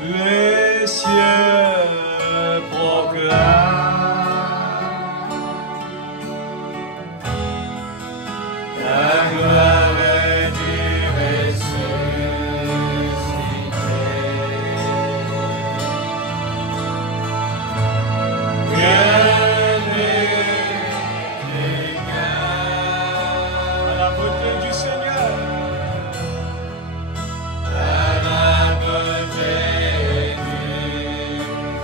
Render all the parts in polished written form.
Les cieux proclament la gloire du ressuscité. Bienvenue à la beauté du Seigneur. À la beauté du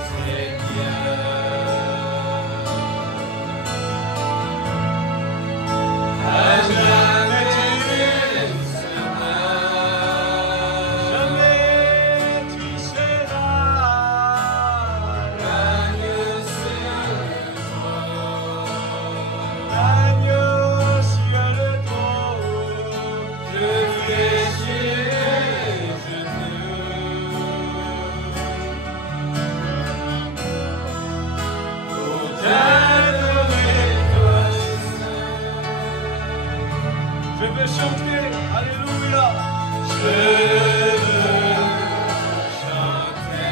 Seigneur. À jamais tu seras, jamais tu seras l'agneau sur le trône, l'agneau sur le trône, je fléchis les genoux pour t'adorer, toi seul. Je veux chanter, alléluia. Je veux chanter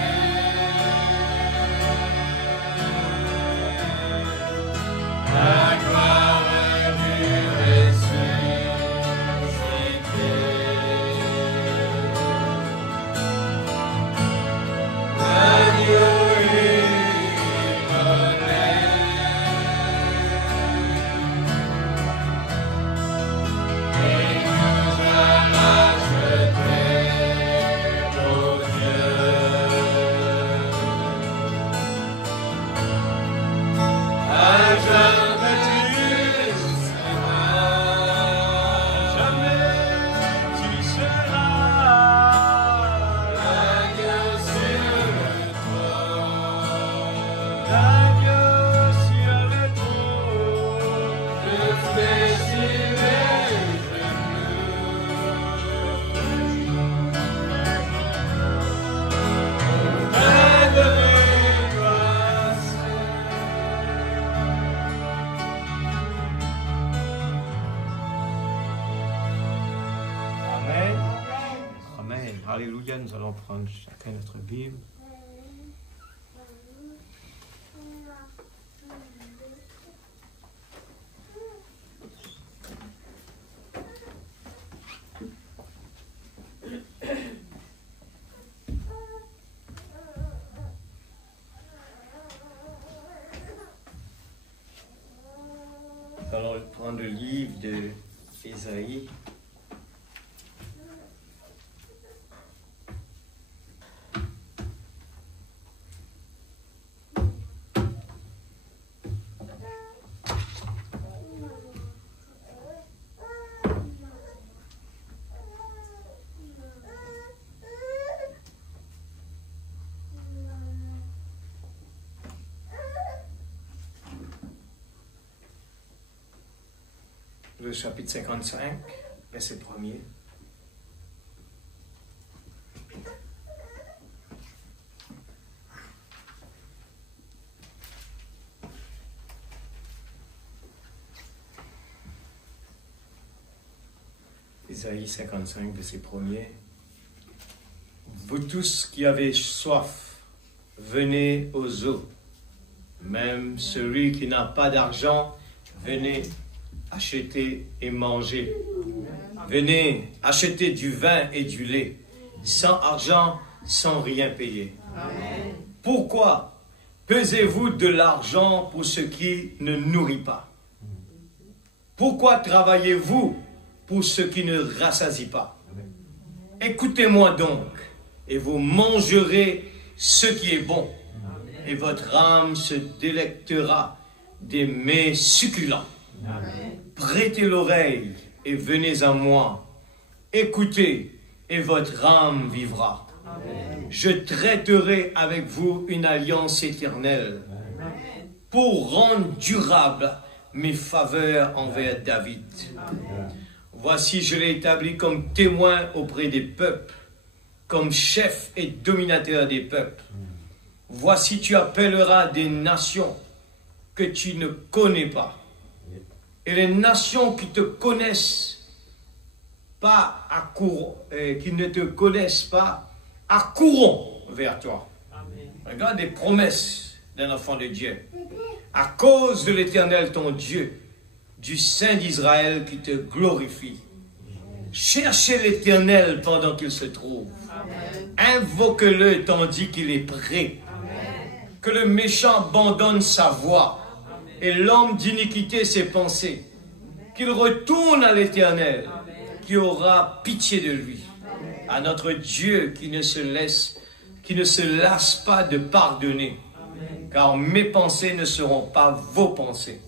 la gloire du ressuscité. L'agneau immolé. Et nous allons acheter nos dieux. À jamais tu seras, jamais tu seras l'agneau sur le trône, l'agneau sur le trône, je fléchis les genoux. Adorer toi seul. Amen. Amen. Alléluia. Nous allons prendre chacun notre Bible. Nous allons prendre le livre de Ésaïe. Le chapitre 55, verset 1er. Ésaïe 55, verset 1er. Vous tous qui avez soif, venez aux eaux. Même celui qui n'a pas d'argent, venez acheter et manger. Venez acheter du vin et du lait, sans argent, sans rien payer. Amen. Pourquoi pesez-vous de l'argent pour ce qui ne nourrit pas? Pourquoi travaillez-vous pour ce qui ne rassasie pas? Écoutez-moi donc, et vous mangerez ce qui est bon, et votre âme se délectera des mets succulents. Amen. Prêtez l'oreille et venez à moi. Écoutez et votre âme vivra. Amen. Je traiterai avec vous une alliance éternelle Amen. pour rendre durable mes faveurs envers David. Amen. Voici, je l'ai établi comme témoin auprès des peuples, comme chef et dominateur des peuples. Voici, tu appelleras des nations que tu ne connais pas. Et les nations qui te connaissent pas qui ne te connaissent pas, accourront vers toi. Amen. Regarde les promesses d'un enfant de Dieu. À cause de l'Éternel ton Dieu, du Saint d'Israël qui te glorifie. Cherchez l'Éternel pendant qu'il se trouve. Invoque-le tandis qu'il est prêt. Que le méchant abandonne sa voie et l'homme d'iniquité ses pensées. Qu'il retourne à l'Éternel, qui aura pitié de lui. À notre Dieu qui ne se lasse pas de pardonner. Car mes pensées ne seront pas vos pensées.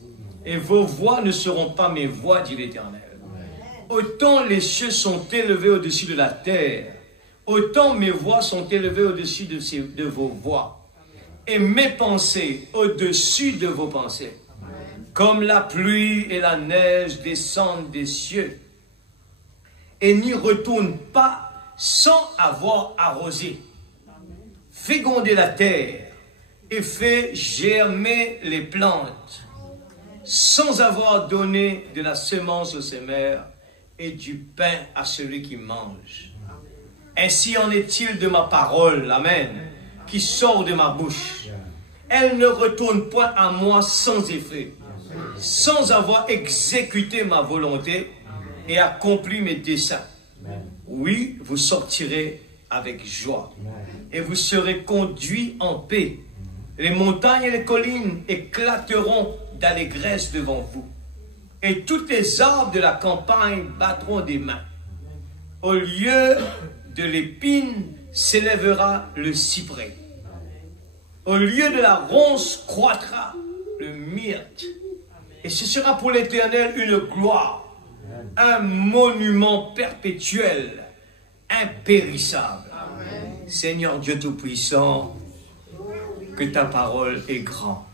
Et vos voix ne seront pas mes voix, dit l'Éternel. Autant les cieux sont élevés au-dessus de la terre, autant mes voix sont élevées au-dessus de vos voix. Et mes pensées au-dessus de vos pensées. Comme la pluie et la neige descendent des cieux et n'y retournent pas sans avoir arrosé, fécondé la terre et fait germer les plantes, sans avoir donné de la semence aux semeurs et du pain à celui qui mange. Ainsi en est-il de ma parole, amen, qui sort de ma bouche. Elle ne retourne point à moi sans effet, sans avoir exécuté ma volonté et accompli mes desseins. Oui, vous sortirez avec joie et vous serez conduits en paix. Les montagnes et les collines éclateront d'allégresse devant vous. Et tous les arbres de la campagne battront des mains. Au lieu de l'épine s'élèvera le cyprès. Au lieu de la ronce croîtra le myrte. Et ce sera pour l'Éternel une gloire, un monument perpétuel, impérissable. Amen. Seigneur Dieu Tout-Puissant, que ta parole est grande.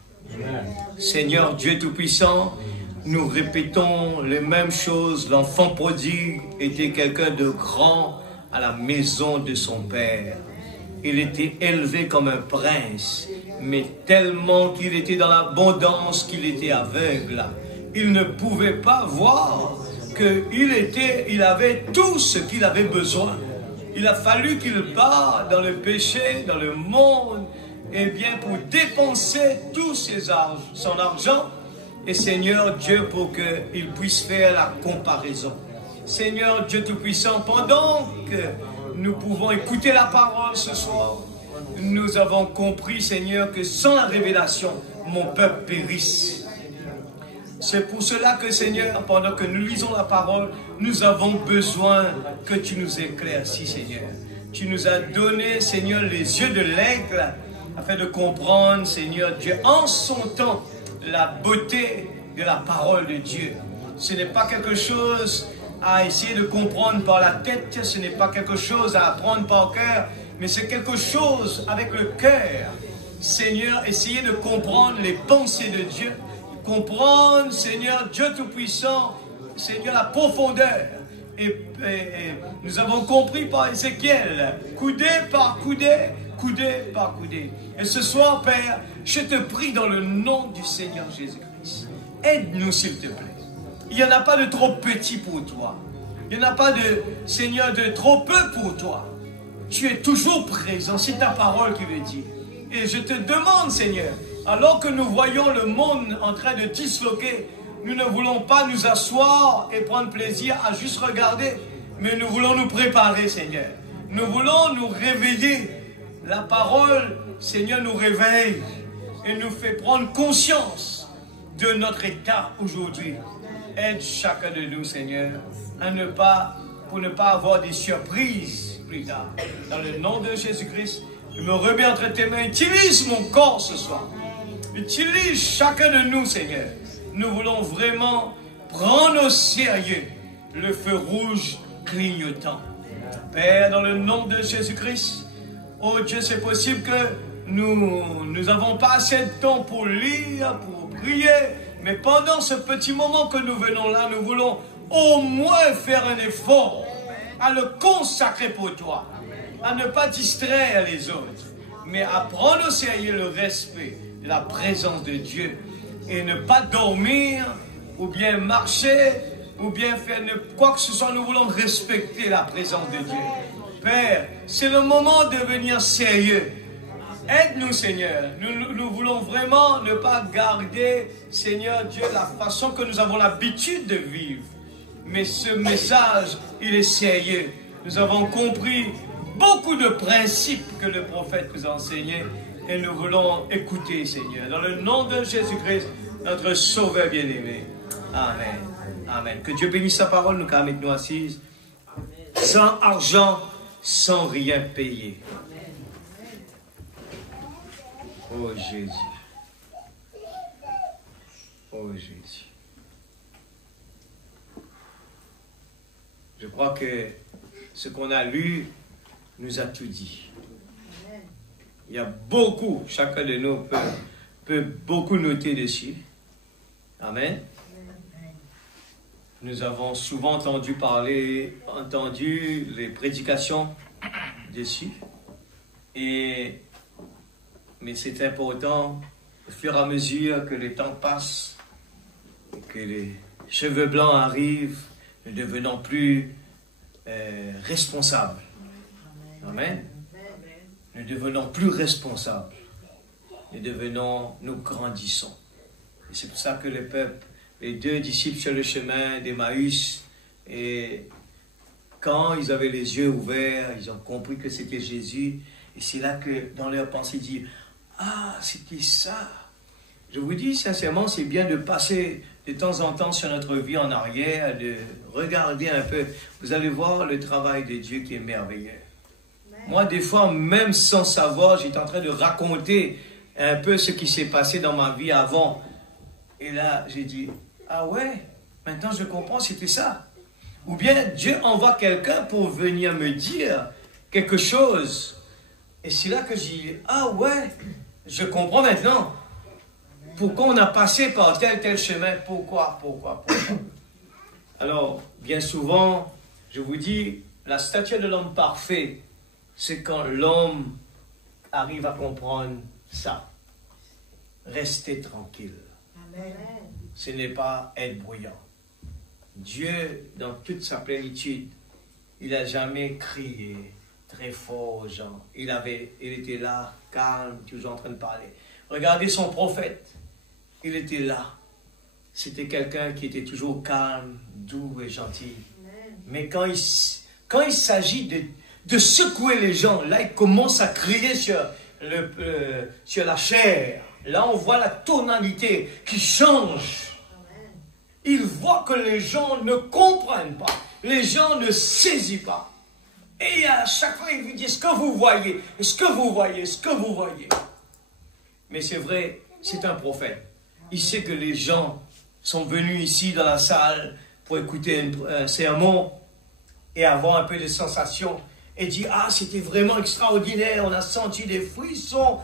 Seigneur Dieu Tout-Puissant, nous répétons les mêmes choses. L'enfant prodigue était quelqu'un de grand à la maison de son père. Il était élevé comme un prince, mais tellement qu'il était dans l'abondance qu'il était aveugle. Il ne pouvait pas voir qu'il avait tout ce qu'il avait besoin. Il a fallu qu'il parte dans le péché, dans le monde, et bien pour dépenser tout son argent, et Seigneur Dieu, pour qu'il puisse faire la comparaison. Seigneur Dieu Tout-Puissant, pendant que nous pouvons écouter la parole ce soir, nous avons compris, Seigneur, que sans la révélation, mon peuple périsse. C'est pour cela que, Seigneur, pendant que nous lisons la parole, nous avons besoin que tu nous éclaircis, Seigneur. Tu nous as donné, Seigneur, les yeux de l'aigle, afin de comprendre, Seigneur Dieu, en son temps, la beauté de la parole de Dieu. Ce n'est pas quelque chose à essayer de comprendre par la tête, ce n'est pas quelque chose à apprendre par cœur, mais c'est quelque chose avec le cœur. Seigneur, essayez de comprendre les pensées de Dieu, comprendre, Seigneur Dieu Tout-Puissant, Seigneur, la profondeur. Et nous avons compris par Ézéchiel, coudée par coudée, coudée par coudée. Et ce soir, Père, je te prie dans le nom du Seigneur Jésus-Christ, aide-nous s'il te plaît. Il n'y en a pas de trop petit pour toi. Il n'y en a pas de, Seigneur, de trop peu pour toi. Tu es toujours présent, c'est ta parole qui le dit. Et je te demande, Seigneur, alors que nous voyons le monde en train de disloquer, nous ne voulons pas nous asseoir et prendre plaisir à juste regarder, mais nous voulons nous préparer, Seigneur. Nous voulons nous réveiller. La parole, Seigneur, nous réveille et nous fait prendre conscience de notre état aujourd'hui. Aide chacun de nous, Seigneur, pour ne pas avoir des surprises plus tard. Dans le nom de Jésus-Christ, je me remets entre tes mains. Utilise mon corps ce soir. Utilise chacun de nous, Seigneur. Nous voulons vraiment prendre au sérieux le feu rouge clignotant. Père, dans le nom de Jésus-Christ, oh Dieu, c'est possible que nous n'avons pas assez de temps pour lire, pour prier, mais pendant ce petit moment que nous venons là, nous voulons au moins faire un effort à le consacrer pour toi, à ne pas distraire les autres, mais à prendre au sérieux le respect de la présence de Dieu et ne pas dormir, ou bien marcher, ou bien faire quoi que ce soit. Nous voulons respecter la présence de Dieu. Père, c'est le moment de devenir sérieux. Aide-nous, Seigneur. Nous voulons vraiment ne pas garder, Seigneur Dieu, la façon que nous avons l'habitude de vivre. Mais ce message, il est sérieux. Nous avons compris beaucoup de principes que le prophète nous a enseignés et nous voulons écouter, Seigneur. Dans le nom de Jésus-Christ, notre Sauveur bien-aimé. Amen. Amen. Que Dieu bénisse sa parole, nous car avec nous assises, sans argent, sans rien payer. Oh Jésus. Oh Jésus. Je crois que ce qu'on a lu nous a tout dit. Il y a beaucoup, chacun de nous peut beaucoup noter dessus. Amen. Nous avons souvent entendu les prédications dessus. Mais c'est important, au fur et à mesure que le temps passe, que les cheveux blancs arrivent, nous devenons plus responsables. Amen. Nous devenons plus responsables. Nous grandissons. Et c'est pour ça que le peuple, les 2 disciples sur le chemin d'Emmaüs, et quand ils avaient les yeux ouverts, ils ont compris que c'était Jésus. Et c'est là que dans leur pensée, ils disent, ah, c'était ça. Je vous dis sincèrement, c'est bien de passer de temps en temps sur notre vie en arrière, de regarder un peu. Vous allez voir le travail de Dieu qui est merveilleux. Moi, des fois, même sans savoir, j'étais en train de raconter un peu ce qui s'est passé dans ma vie avant. Et là, j'ai dit, ah ouais, maintenant je comprends, c'était ça. Ou bien Dieu envoie quelqu'un pour venir me dire quelque chose. Et c'est là que j'ai dit, ah ouais, je comprends maintenant. Pourquoi on a passé par tel chemin? Pourquoi? Alors, bien souvent, je vous dis, la stature de l'homme parfait, c'est quand l'homme arrive à comprendre ça. Restez tranquille. Amen. Ce n'est pas être bruyant. Dieu, dans toute sa plénitude, il n'a jamais crié très fort aux gens. Il était là, calme, toujours en train de parler. Regardez son prophète. Il était là. C'était quelqu'un qui était toujours calme, doux et gentil. Mais quand il s'agit de secouer les gens, là, il commence à crier sur la chair. Là, on voit la tonalité qui change. Il voit que les gens ne comprennent pas. Les gens ne saisissent pas. Et à chaque fois, il vous dit, est-ce que vous voyez? Est-ce que vous voyez? Est-ce que vous voyez? Mais c'est vrai, c'est un prophète. Il sait que les gens sont venus ici dans la salle pour écouter un sermon et avoir un peu de sensation. Et dit, ah, c'était vraiment extraordinaire, on a senti des frissons.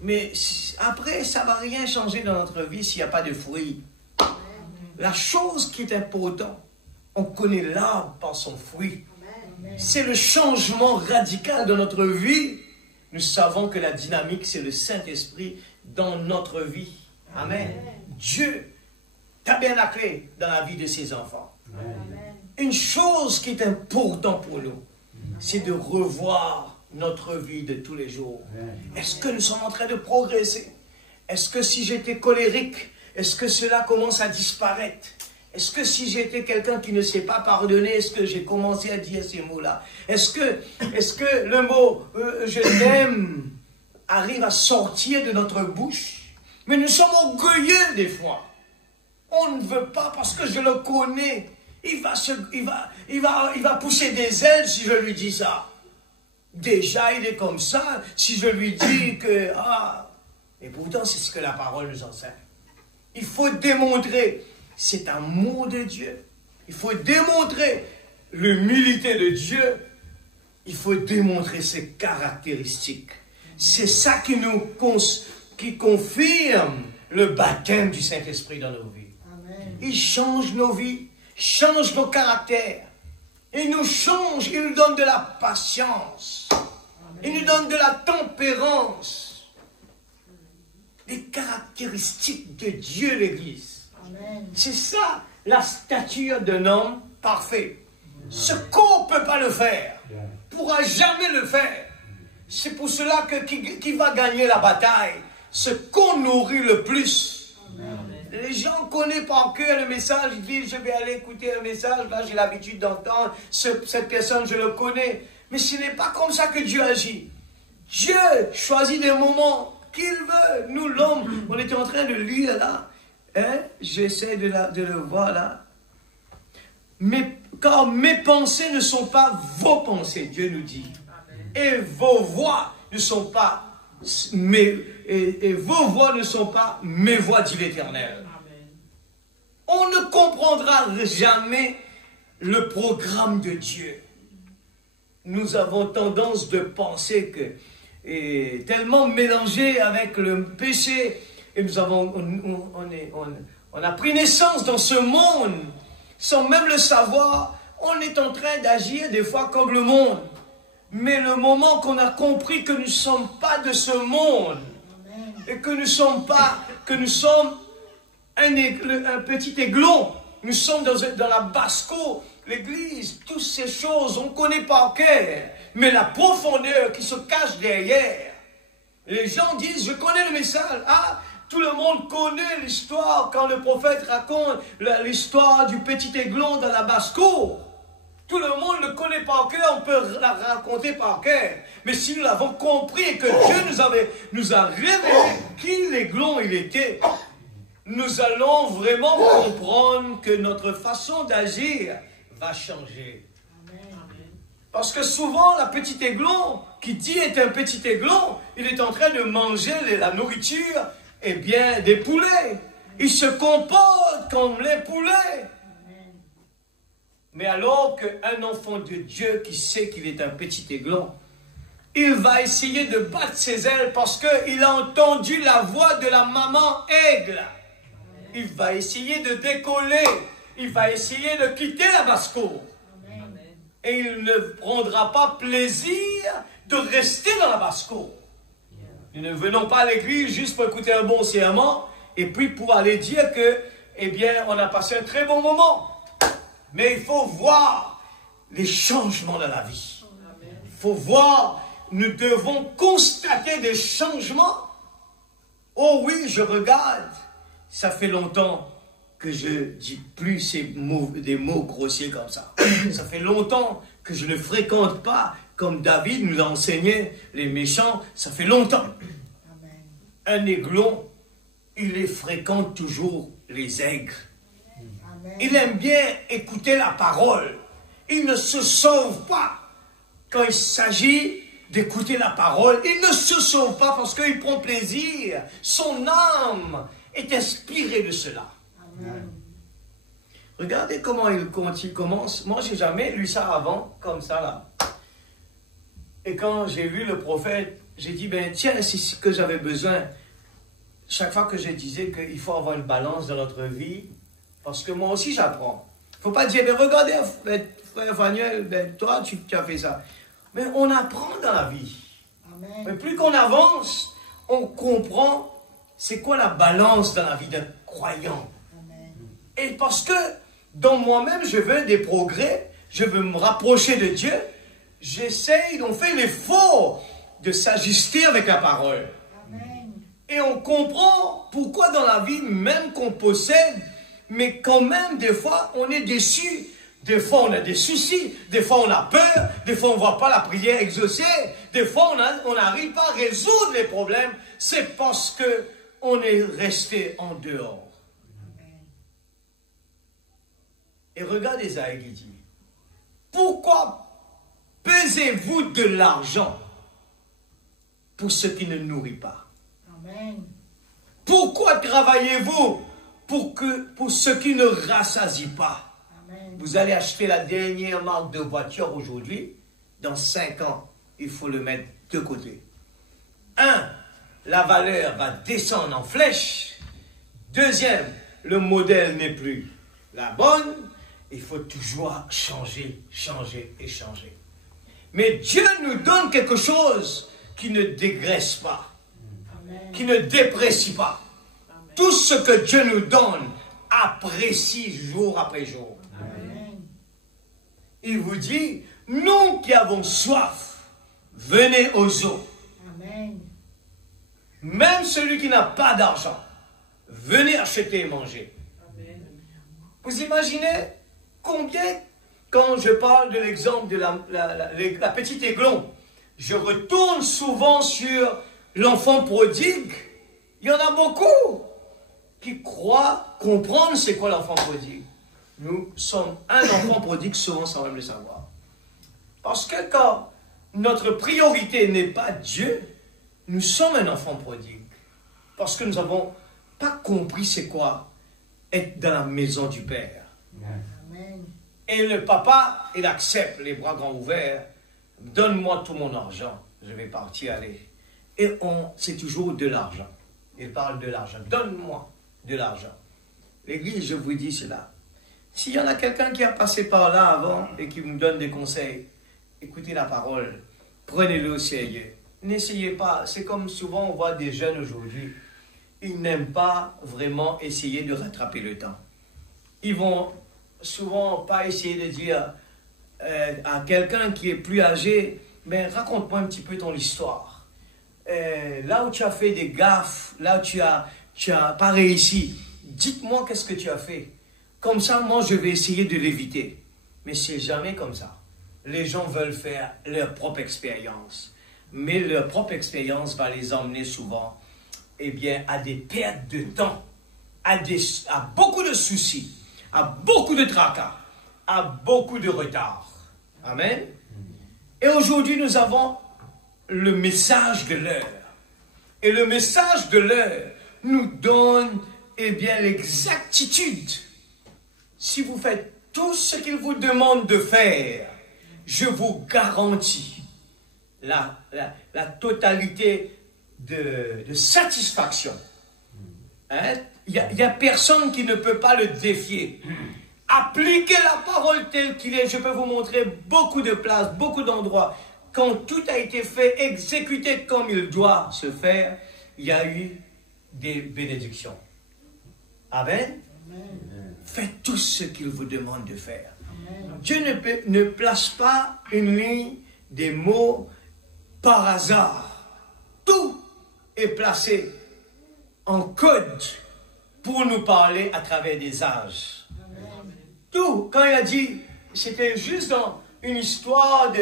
Mais après, ça ne va rien changer dans notre vie s'il n'y a pas de fruits. La chose qui est importante, on connaît l'arbre par son fruit. C'est le changement radical de notre vie. Nous savons que la dynamique, c'est le Saint-Esprit dans notre vie. Amen. Dieu tabernaclé dans la vie de ses enfants. Une chose qui est importante pour nous, c'est de revoir notre vie de tous les jours. Est-ce que nous sommes en train de progresser? Est-ce que si j'étais colérique, est-ce que cela commence à disparaître? Est-ce que si j'étais quelqu'un qui ne sait pas pardonner, est-ce que j'ai commencé à dire ces mots-là? Est-ce que le mot « je t'aime » arrive à sortir de notre bouche? Mais nous sommes orgueilleux des fois. On ne veut pas parce que je le connais. Il va pousser des ailes si je lui dis ça. Déjà, il est comme ça. Si je lui dis que... Et pourtant, c'est ce que la parole nous enseigne. Il faut démontrer cet amour de Dieu. Il faut démontrer l'humilité de Dieu. Il faut démontrer ses caractéristiques. C'est ça qui confirme le baptême du Saint-Esprit dans nos vies. Amen. Il change nos vies, change nos caractères. Il nous change, il nous donne de la patience. Amen. Il nous donne de la tempérance. les caractéristiques de Dieu, l'Église. Amen. C'est ça, la stature d'un homme parfait. Ce qu'on ne peut pas le faire, pourra jamais le faire. C'est pour cela que qui va gagner la bataille, ce qu'on nourrit le plus. Amen. Les gens connaissent par cœur le message, ils disent je vais aller écouter un message, là j'ai l'habitude d'entendre, cette personne je le connais. Mais ce n'est pas comme ça que Dieu agit. Dieu choisit des moments qu'il veut. Nous l'homme, on était en train de lire là, hein? J'essaie de le voir là. Mais car mes pensées ne sont pas vos pensées, Dieu nous dit. Et vos voix ne sont pas et vos voix ne sont pas mes voix, dit l'Éternel. On ne comprendra jamais le programme de Dieu. Nous avons tendance de penser que, tellement mélangé avec le péché, et nous avons, on a pris naissance dans ce monde, sans même le savoir, on est en train d'agir des fois comme le monde. Mais le moment qu'on a compris que nous ne sommes pas de ce monde, et que nous sommes un petit aiglon, nous sommes dans la basse-cour, l'église, toutes ces choses, on connaît par cœur, mais la profondeur qui se cache derrière. Les gens disent, je connais le message, tout le monde connaît l'histoire quand le prophète raconte l'histoire du petit aiglon dans la basse-cour. Tout le monde le connaît par cœur, on peut la raconter par cœur. Mais si nous l'avons compris et que Dieu nous a révélé qui l'aiglon il était, nous allons vraiment comprendre que notre façon d'agir va changer. Amen. Parce que souvent, la petite aiglon, qui dit est un petit aiglon, il est en train de manger la nourriture, eh bien, des poulets. Il se comporte comme les poulets. Mais alors qu'un enfant de Dieu qui sait qu'il est un petit aiglon, il va essayer de battre ses ailes parce qu'il a entendu la voix de la maman aigle. Il va essayer de décoller, il va essayer de quitter la basse-cour. Et il ne prendra pas plaisir de rester dans la basse-cour. Nous ne venons pas à l'église juste pour écouter un bon serment et puis pour aller dire que, eh bien, on a passé un très bon moment. Mais il faut voir les changements dans la vie. Il faut voir, nous devons constater des changements. Oh oui, je regarde. Ça fait longtemps que je dis plus des mots grossiers comme ça. Ça fait longtemps que je ne fréquente pas, comme David nous a enseigné, les méchants. Ça fait longtemps. Amen. Un aiglon, il fréquente toujours les aigles. Amen. Il aime bien écouter la parole. Il ne se sauve pas quand il s'agit d'écouter la parole. Il ne se sauve pas parce qu'il prend plaisir. Son âme est inspirée de cela. Amen. Regardez comment quand il commence. Moi, je n'ai jamais lu ça avant, comme ça là. Et quand j'ai vu le prophète, j'ai dit, ben tiens, c'est ce que j'avais besoin. Chaque fois que je disais qu'il faut avoir une balance dans notre vie, parce que moi aussi j'apprends. Il ne faut pas dire, mais regardez, frère Fanuel, ben, toi tu as fait ça. Mais on apprend dans la vie. Amen. Mais plus qu'on avance, on comprend c'est quoi la balance dans la vie d'un croyant. Amen. Et parce que dans moi-même, je veux des progrès, je veux me rapprocher de Dieu, j'essaye, on fait l'effort de s'ajuster avec la parole. Amen. Et on comprend pourquoi dans la vie, même qu'on possède, mais quand même, des fois, on est déçu. Des fois, on a des soucis. Des fois, on a peur. Des fois, on ne voit pas la prière exaucée. Des fois, on n'arrive pas à résoudre les problèmes. C'est parce qu'on est resté en dehors. Amen. Et regardez Isaïe qui dit, pourquoi pesez-vous de l'argent pour ce qui ne nourrit pas? Amen. Pourquoi travaillez-vous pour ce qui ne rassasie pas? Amen. Vous allez acheter la dernière marque de voiture aujourd'hui, dans 5 ans, il faut le mettre de côté. 1, la valeur va descendre en flèche. 2e, le modèle n'est plus la bonne. Il faut toujours changer, changer et changer. Mais Dieu nous donne quelque chose qui ne dégraisse pas. qui ne déprécie pas. Tout ce que Dieu nous donne, apprécie jour après jour. Amen. Il vous dit, nous qui avons soif, venez aux eaux. Amen. Même celui qui n'a pas d'argent, venez acheter et manger. Vous imaginez combien, quand je parle de l'exemple de la petite Aiglon, je retourne souvent sur l'enfant prodigue. Il y en a beaucoup qui croient comprendre c'est quoi l'enfant prodigue. Nous sommes un enfant prodigue souvent sans même le savoir. Parce que quand notre priorité n'est pas Dieu, nous sommes un enfant prodigue. Parce que nous n'avons pas compris c'est quoi être dans la maison du Père. Amen. Et le papa, il accepte les bras grands ouverts. Donne-moi tout mon argent, je vais partir aller. Et c'est toujours de l'argent. Il parle de l'argent. Donne-moi de l'argent. L'Église, je vous dis cela. S'il y en a quelqu'un qui a passé par là avant et qui me donne des conseils, écoutez la parole, prenez-le au sérieux. N'essayez pas, c'est comme souvent on voit des jeunes aujourd'hui, ils n'aiment pas vraiment essayer de rattraper le temps. Ils vont souvent pas essayer de dire à quelqu'un qui est plus âgé, mais raconte-moi un petit peu ton histoire. Là où tu as fait des gaffes, là où tu as pas réussi, dites-moi qu'est-ce que tu as fait. Comme ça, moi, je vais essayer de l'éviter. Mais c'est jamais comme ça. Les gens veulent faire leur propre expérience. Mais leur propre expérience va les emmener souvent, eh bien, à des pertes de temps, à beaucoup de soucis, à beaucoup de tracas, à beaucoup de retard. Amen. Et aujourd'hui, nous avons le message de l'heure. Et le message de l'heure nous donne, eh bien, l'exactitude. Si vous faites tout ce qu'il vous demande de faire, je vous garantis la totalité de satisfaction. Hein? Il n'y a personne qui ne peut pas le défier. Appliquez la parole telle qu'il est. Je peux vous montrer beaucoup de places, beaucoup d'endroits. Quand tout a été fait, exécuté comme il doit se faire, il y a eu des bénédictions. Amen. Amen. Faites tout ce qu'il vous demande de faire. Amen. Dieu ne place pas une ligne des mots par hasard. Tout est placé en code pour nous parler à travers des âges. Amen. Tout, quand il a dit, c'était juste dans une histoire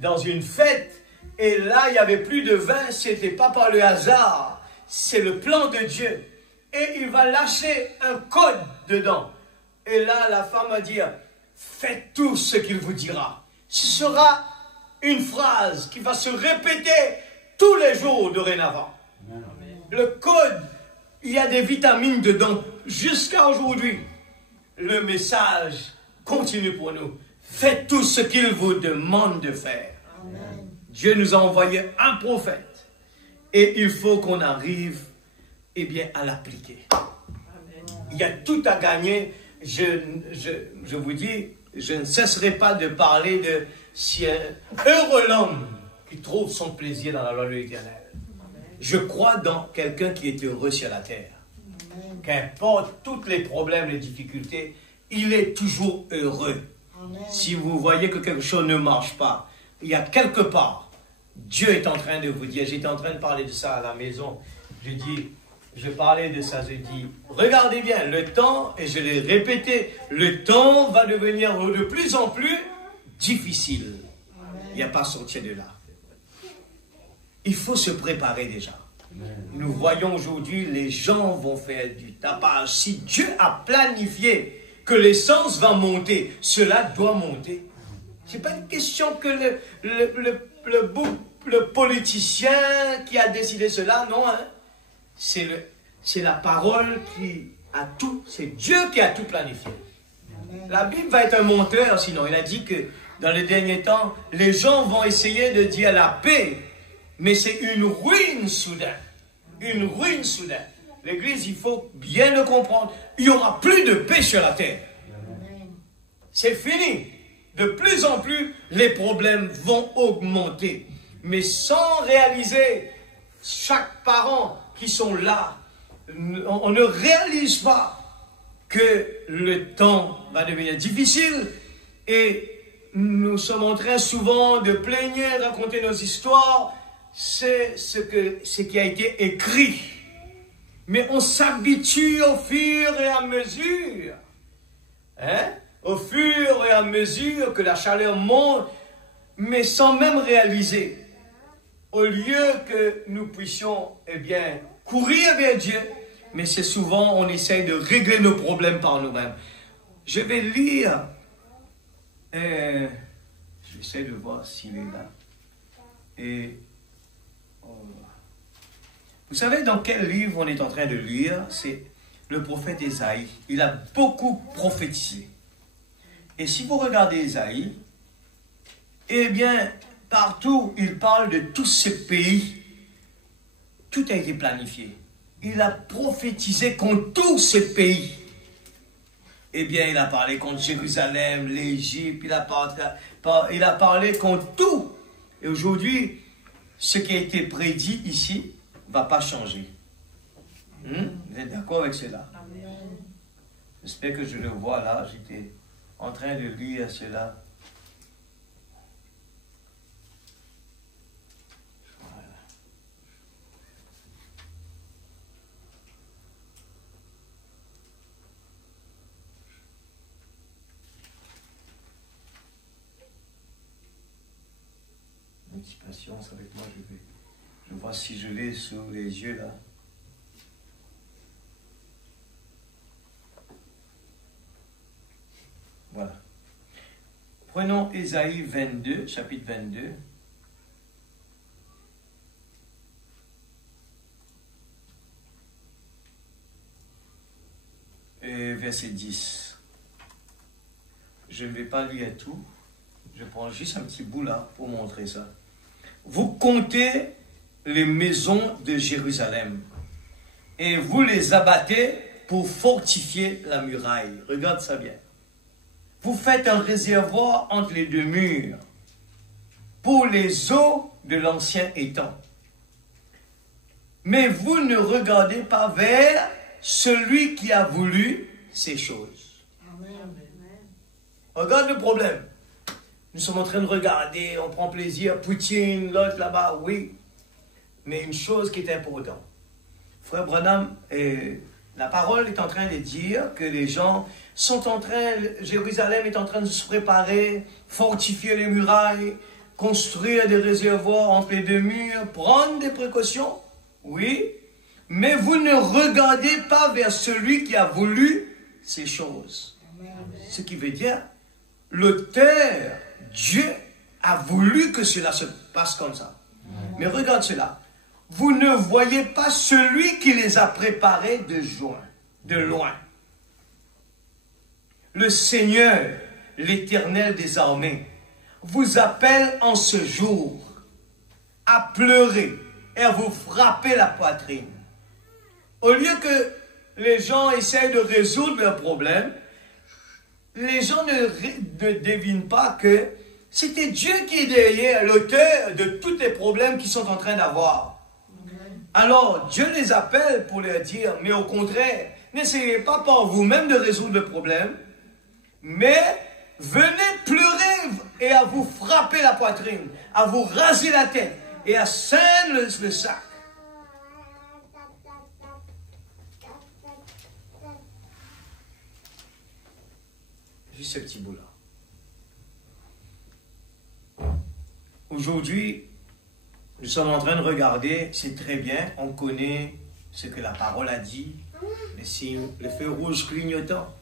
dans une fête, et là il y avait plus de vin, c'était pas par le hasard, c'est le plan de Dieu. Et il va lâcher un code dedans. Et là, la femme va dire, faites tout ce qu'il vous dira. Ce sera une phrase qui va se répéter tous les jours dorénavant. Amen. Le code, il y a des vitamines dedans jusqu'à aujourd'hui. Le message continue pour nous. Faites tout ce qu'il vous demande de faire. Amen. Dieu nous a envoyé un prophète. Et il faut qu'on arrive, eh bien, à l'appliquer. Il y a tout à gagner. Je vous dis, je ne cesserai pas de parler de si heureux l'homme qui trouve son plaisir dans la loi de l'Éternel. Je crois dans quelqu'un qui est heureux sur la terre. Amen. Qu'importe tous les problèmes, les difficultés, il est toujours heureux. Amen. Si vous voyez que quelque chose ne marche pas, il y a quelque part, Dieu est en train de vous dire, j'étais en train de parler de ça à la maison, je parlais de ça, je dis, regardez bien, le temps, et je l'ai répété, le temps va devenir de plus en plus difficile. Il n'y a pas à sortir de là. Il faut se préparer déjà. Nous voyons aujourd'hui, les gens vont faire du tapage. Si Dieu a planifié que l'essence va monter, cela doit monter. Ce n'est pas une question que le politicien qui a décidé cela, non. Hein? C'est la parole qui a tout, c'est Dieu qui a tout planifié. Amen. La Bible va être un monteur, sinon il a dit que dans les derniers temps, les gens vont essayer de dire la paix, mais c'est une ruine soudaine. Une ruine soudaine. L'Église, il faut bien le comprendre. Il n'y aura plus de paix sur la terre. Amen. C'est fini. De plus en plus, les problèmes vont augmenter. Mais sans réaliser chaque parent qui sont là, on ne réalise pas que le temps va devenir difficile et nous sommes en train souvent de plaigner, raconter nos histoires. C'est ce qui a été écrit. Mais on s'habitue au fur et à mesure. Au fur et à mesure que la chaleur monte, mais sans même réaliser. Au lieu que nous puissions, courir vers Dieu, mais c'est souvent, on essaye de régler nos problèmes par nous-mêmes. Je vais lire, j'essaie de voir s'il est là. Et, vous savez dans quel livre on est en train de lire? C'est le prophète Ésaïe. Il a beaucoup prophétisé. Et si vous regardez Ésaïe, partout, il parle de tous ces pays. Tout a été planifié. Il a prophétisé contre tous ces pays. Il a parlé contre Jérusalem, l'Égypte, il a parlé contre tout. Et aujourd'hui, ce qui a été prédit ici ne va pas changer. Vous êtes d'accord avec cela? J'espère que je le vois là. J'étais en train de lire cela. Patience avec moi, je vois si je l'ai sous les yeux là. Voilà. Prenons Ésaïe 22, chapitre 22. Et verset 10. Je ne vais pas lire tout. Je prends juste un petit bout là pour montrer ça. Vous comptez les maisons de Jérusalem et vous les abattez pour fortifier la muraille. Regarde ça bien. Vous faites un réservoir entre les deux murs pour les eaux de l'ancien étang. Mais vous ne regardez pas vers celui qui a voulu ces choses. Amen. Regarde le problème. Nous sommes en train de regarder, on prend plaisir, Poutine, l'autre là-bas, oui. Mais une chose qui est importante. Frère Branham, la parole est en train de dire que les gens sont en train, Jérusalem est en train de se préparer, fortifier les murailles, construire des réservoirs entre les deux murs, prendre des précautions, oui. Mais vous ne regardez pas vers celui qui a voulu ces choses. Amen. Ce qui veut dire, l'auteur, Dieu a voulu que cela se passe comme ça. Mais regarde cela. Vous ne voyez pas celui qui les a préparés de loin. Le Seigneur, l'Éternel des armées, vous appelle en ce jour à pleurer et à vous frapper la poitrine. Au lieu que les gens essayent de résoudre leurs problèmes, les gens ne devinent pas que c'était Dieu qui est derrière, l'auteur de tous les problèmes qu'ils sont en train d'avoir. Alors, Dieu les appelle pour leur dire, mais au contraire, n'essayez pas par vous-même de résoudre le problème, mais venez pleurer et à vous frapper la poitrine, à vous raser la tête et à ceindre le sac. Juste ce petit bout-là. Aujourd'hui, nous sommes en train de regarder, c'est très bien, on connaît ce que la parole a dit, le feu rouge clignotant.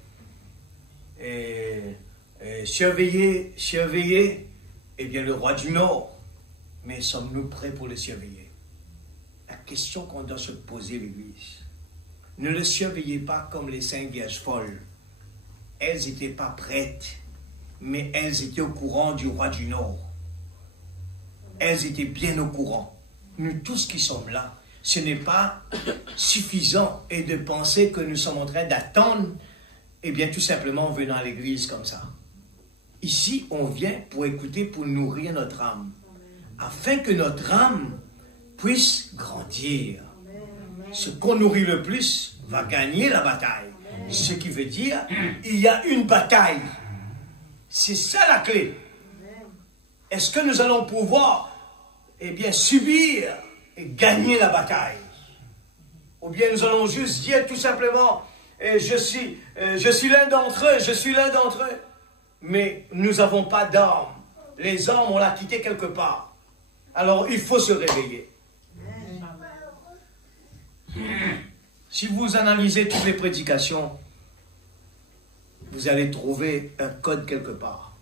Et surveiller, le roi du Nord. Mais sommes-nous prêts pour le surveiller? La question qu'on doit se poser, l'Église. Ne le surveillez pas comme les 5 vierges folles. Elles n'étaient pas prêtes, mais elles étaient au courant du roi du Nord. Elles étaient bien au courant. Nous tous qui sommes là, ce n'est pas suffisant et de penser que nous sommes en train d'attendre, tout simplement en venant à l'église comme ça. Ici, on vient pour écouter, pour nourrir notre âme. Afin que notre âme puisse grandir. Ce qu'on nourrit le plus va gagner la bataille. Ce qui veut dire, il y a une bataille. C'est ça la clé. Est-ce que nous allons pouvoir, subir et gagner la bataille? Ou bien nous allons juste dire tout simplement, je suis l'un d'entre eux, je suis l'un d'entre eux. Mais nous n'avons pas d'armes. Les armes, on l'a quitté quelque part. Alors il faut se réveiller. Si vous analysez toutes les prédications, vous allez trouver un code quelque part.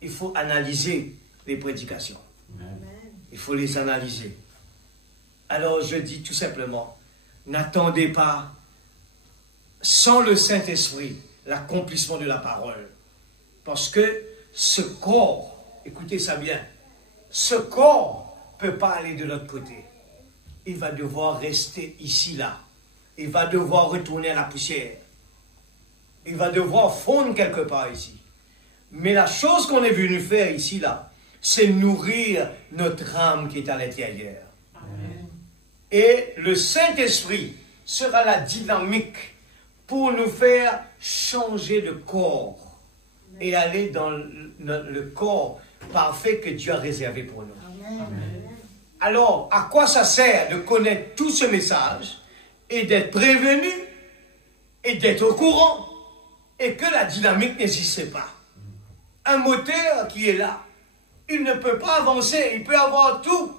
Il faut analyser les prédications. Il faut les analyser. Alors je dis tout simplement, n'attendez pas, sans le Saint-Esprit, l'accomplissement de la parole. Parce que ce corps, écoutez ça bien, ce corps ne peut pas aller de l'autre côté. Il va devoir rester ici, là. Il va devoir retourner à la poussière. Il va devoir fondre quelque part ici. Mais la chose qu'on est venu faire ici, là, c'est nourrir notre âme qui est à l'intérieur. Et le Saint-Esprit sera la dynamique pour nous faire changer de corps et aller dans le corps parfait que Dieu a réservé pour nous. Amen. Alors, à quoi ça sert de connaître tout ce message et d'être prévenu et d'être au courant et que la dynamique n'existe pas? Un moteur qui est là, il ne peut pas avancer, il peut avoir tout.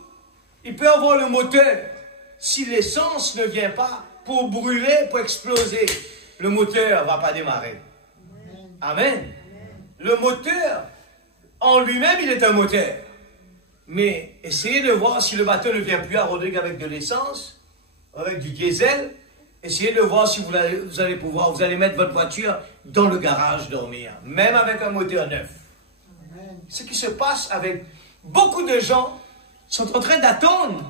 Il peut avoir le moteur. Si l'essence ne vient pas pour brûler, pour exploser, le moteur ne va pas démarrer. Amen. Le moteur, en lui-même, il est un moteur. Mais essayez de voir si le bateau ne vient plus à rôder qu'avec de l'essence, avec du diesel. Essayez de voir si vous allez pouvoir, vous allez mettre votre voiture dans le garage dormir, même avec un moteur neuf. Amen. Ce qui se passe avec beaucoup de gens sont en train d'attendre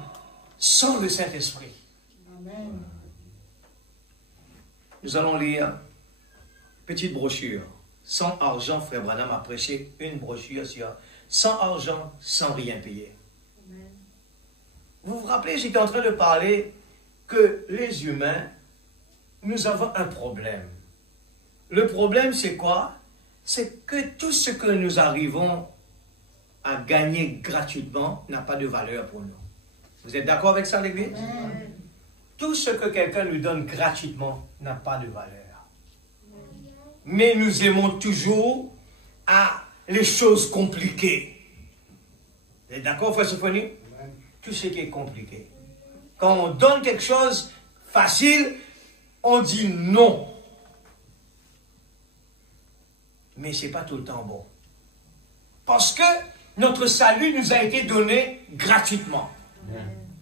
sans le Saint-Esprit. Amen. Nous allons lire une petite brochure. Sans argent, Frère Branham a prêché une brochure sur sans argent, sans rien payer. Amen. Vous vous rappelez, j'étais en train de parler que les humains, nous avons un problème. Le problème, c'est quoi? C'est que tout ce que nous arrivons à gagner gratuitement n'a pas de valeur pour nous. Vous êtes d'accord avec ça, l'Église? Amen. Tout ce que quelqu'un nous donne gratuitement n'a pas de valeur. Mais nous aimons toujours à les choses compliquées. Vous êtes d'accord, Frère Sophonie? Tout ce qui est compliqué. Quand on donne quelque chose facile, on dit non. Mais ce n'est pas tout le temps bon. Parce que notre salut nous a été donné gratuitement.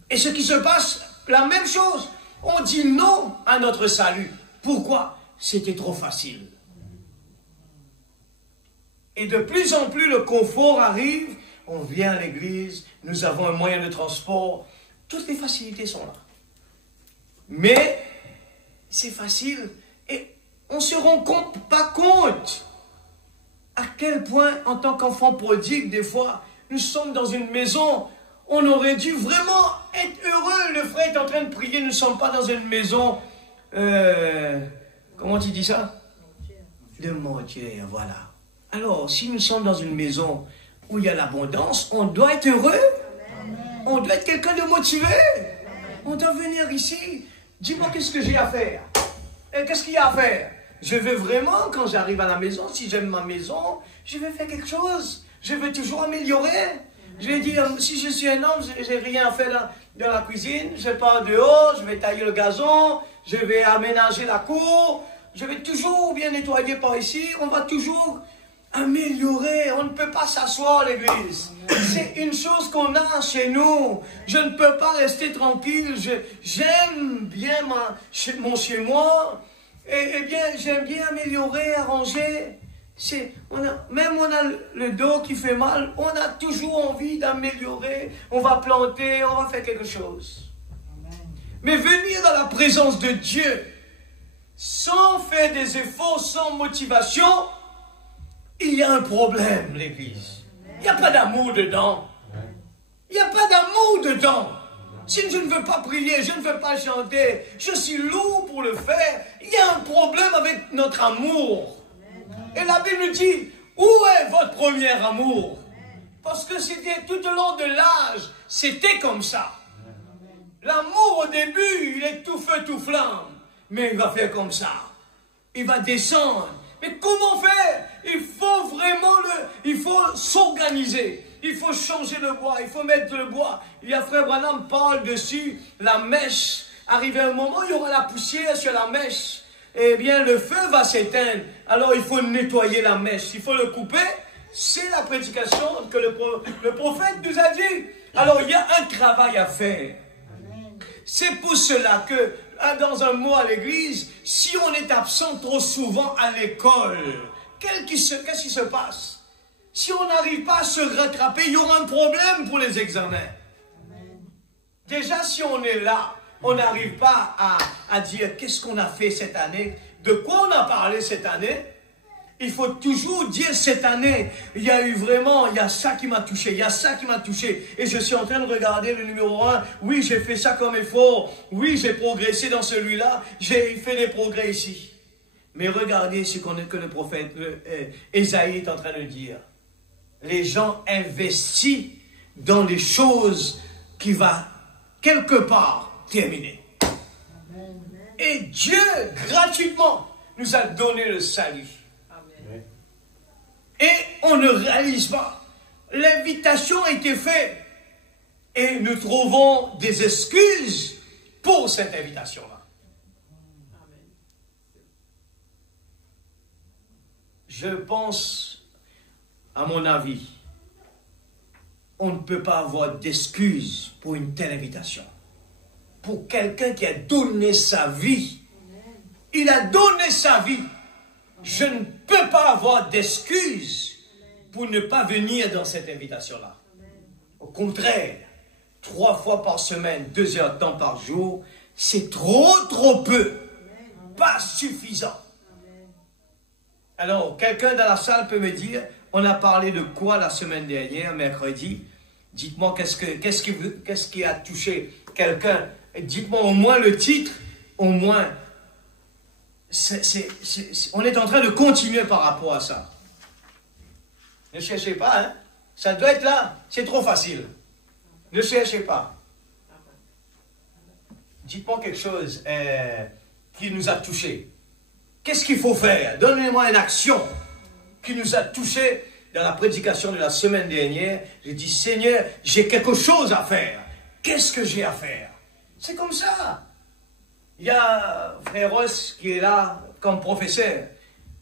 Et ce qui se passe, la même chose. On dit non à notre salut. Pourquoi? C'était trop facile. Et de plus en plus, le confort arrive. On vient à l'église, nous avons un moyen de transport. Toutes les facilités sont là. Mais c'est facile. Et on ne se rend pas compte à quel point, en tant qu'enfant prodigue, des fois, nous sommes dans une maison. On aurait dû vraiment être heureux. Le frère est en train de prier. Nous ne sommes pas dans une maison... comment tu dis ça? De mortier, voilà. Alors, si nous sommes dans une maison où il y a l'abondance, on doit être heureux. Amen. On doit être quelqu'un de motivé. On doit venir ici. Dis-moi qu'est-ce que j'ai à faire. Et qu'est-ce qu'il y a à faire? Je veux vraiment, quand j'arrive à la maison, si j'aime ma maison, je vais faire quelque chose. Je veux toujours améliorer. Je vais dire, si je suis un homme, je n'ai rien à faire dans la cuisine. Je pars dehors, je vais tailler le gazon, je vais aménager la cour. Je vais toujours bien nettoyer par ici. On va toujours améliorer. On ne peut pas s'asseoir à l'église. C'est une chose qu'on a chez nous. Je ne peux pas rester tranquille. J'aime bien mon chez moi. Et bien, j'aime bien améliorer, arranger. Même on a le dos qui fait mal. On a toujours envie d'améliorer. On va planter, on va faire quelque chose. Amen. Mais venir dans la présence de Dieu, sans faire des efforts, sans motivation, il y a un problème, l'église. Il n'y a pas d'amour dedans. Il n'y a pas d'amour dedans. Si je ne veux pas prier, je ne veux pas chanter, je suis lourd pour le faire, il y a un problème avec notre amour. Et la Bible dit, où est votre premier amour? Parce que c'était tout au long de l'âge, c'était comme ça. L'amour au début, il est tout feu, tout flamme. Mais il va faire comme ça. Il va descendre. Mais comment faire? Il faut s'organiser. Il faut changer le bois. Il faut mettre le bois. Il y a Frère Branham parle dessus. La mèche. Arrivé un moment, il y aura la poussière sur la mèche. Eh bien, le feu va s'éteindre. Alors, il faut nettoyer la mèche. Il faut le couper. C'est la prédication que le prophète nous a dit. Alors, il y a un travail à faire. C'est pour cela que, dans un mot à l'église, si on est absent trop souvent à l'école, qu'est-ce qui se passe? Si on n'arrive pas à se rattraper, il y aura un problème pour les examens. Déjà, si on est là, on n'arrive pas à dire qu'est-ce qu'on a fait cette année, de quoi on a parlé cette année. Il faut toujours dire cette année, il y a ça qui m'a touché, il y a ça qui m'a touché. Et je suis en train de regarder le numéro 1. Oui, j'ai fait ça comme effort. Oui, j'ai progressé dans celui-là. J'ai fait des progrès ici. Mais regardez ce que le prophète Ésaïe est en train de dire. Les gens investissent dans les choses qui vont quelque part terminer. Et Dieu, gratuitement, nous a donné le salut. Et on ne réalise pas. L'invitation a été faite. Et nous trouvons des excuses pour cette invitation-là. Je pense, à mon avis, on ne peut pas avoir d'excuses pour une telle invitation. Pour quelqu'un qui a donné sa vie. Il a donné sa vie. Je ne peux pas avoir d'excuses pour ne pas venir dans cette invitation-là. Au contraire, 3 fois par semaine, 2 heures de temps par jour, c'est trop peu. Pas suffisant. Alors, quelqu'un dans la salle peut me dire, on a parlé de quoi la semaine dernière, mercredi? Dites-moi qu'est-ce qui a touché quelqu'un? Dites-moi au moins le titre, au moins... on est en train de continuer par rapport à ça. Ne cherchez pas, hein. Ça doit être là. C'est trop facile. Ne cherchez pas. Dites-moi quelque chose qui nous a touchés. Qu'est-ce qu'il faut faire? Donnez-moi une action qui nous a touchés dans la prédication de la semaine dernière. J'ai dit, Seigneur, j'ai quelque chose à faire. Qu'est-ce que j'ai à faire? C'est comme ça. Il y a Frère Ross qui est là comme professeur.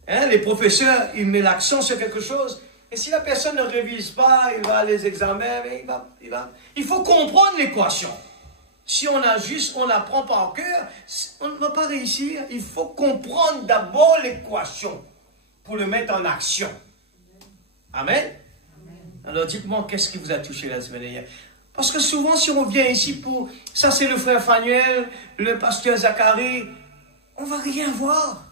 Hein, les professeurs, ils mettent l'accent sur quelque chose. Et si la personne ne révise pas, il va à les examens, mais il faut comprendre l'équation. Si on apprend par cœur, on ne va pas réussir. Il faut comprendre d'abord l'équation pour le mettre en action. Amen. Alors dites-moi, qu'est-ce qui vous a touché la semaine dernière? Parce que souvent, si on vient ici pour... Ça, c'est le frère Fanuel, le pasteur Zacharie. On ne va rien voir.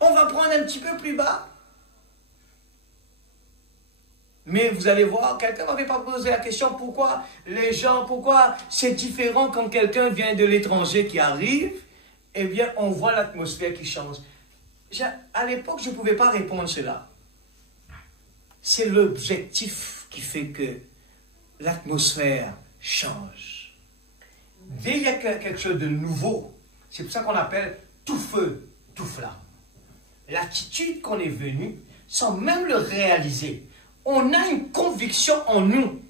On va prendre un petit peu plus bas. Mais vous allez voir, quelqu'un ne m'avait pas posé la question, pourquoi c'est différent quand quelqu'un vient de l'étranger qui arrive, eh bien, on voit l'atmosphère qui change. À l'époque, je ne pouvais pas répondre cela. C'est l'objectif qui fait que l'atmosphère change. Dès qu'il y a quelque chose de nouveau, c'est pour ça qu'on appelle tout feu, tout flamme. L'attitude qu'on est venu, sans même le réaliser, on a une conviction en nous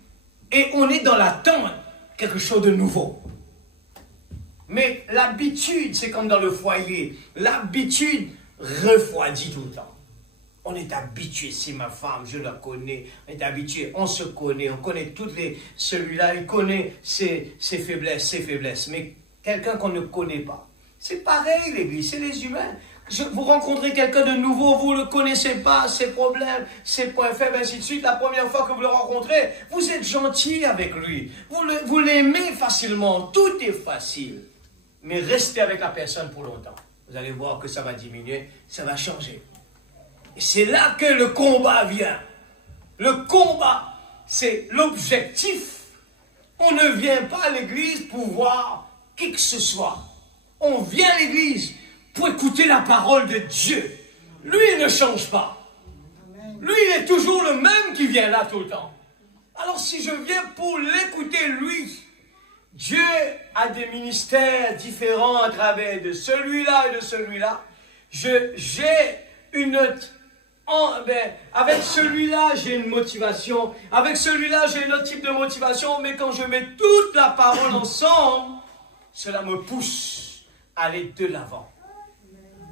et on est dans l'attente quelque chose de nouveau. Mais l'habitude, c'est comme dans le foyer, l'habitude refroidit tout le temps. On est habitué, c'est ma femme, je la connais, on est habitué, on se connaît, on connaît celui-là, il connaît ses faiblesses, mais quelqu'un qu'on ne connaît pas. C'est pareil l'église, c'est les humains. Vous rencontrez quelqu'un de nouveau, vous ne le connaissez pas, ses problèmes, ses points faibles, ainsi de suite. La première fois que vous le rencontrez, vous êtes gentil avec lui. Vous l'aimez facilement, tout est facile. Mais restez avec la personne pour longtemps. Vous allez voir que ça va diminuer, ça va changer. Et c'est là que le combat vient. Le combat, c'est l'objectif On ne vient pas à l'église pour voir qui que ce soit. On vient à l'église pour écouter la parole de Dieu. Lui, il ne change pas. Lui, il est toujours le même qui vient là tout le temps. Alors si je viens pour l'écouter, lui, Dieu a des ministères différents à travers de celui-là et de celui-là. Avec celui-là, j'ai une motivation. Avec celui-là, j'ai un autre type de motivation. Mais quand je mets toute la parole ensemble, cela me pousse à aller de l'avant.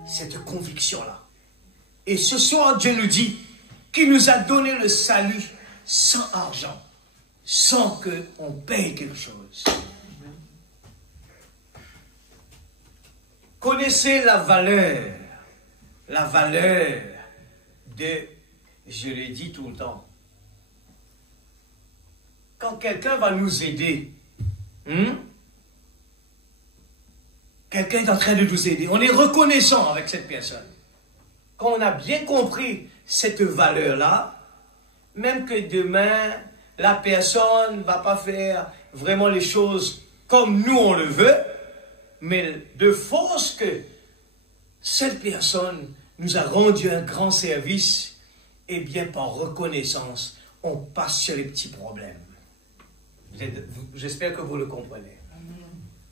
Cette conviction-là. Et ce soir, Dieu nous dit qu'il nous a donné le salut sans argent, sans qu'on paye quelque chose. Connaissez la valeur de, je l'ai dit tout le temps, quand quelqu'un va nous aider, quelqu'un est en train de nous aider, on est reconnaissant avec cette personne. Quand on a bien compris cette valeur-là, même que demain, la personne ne va pas faire vraiment les choses comme nous on le veut, mais de force que cette personne nous a rendu un grand service, et bien par reconnaissance, on passe sur les petits problèmes. J'espère que vous le comprenez.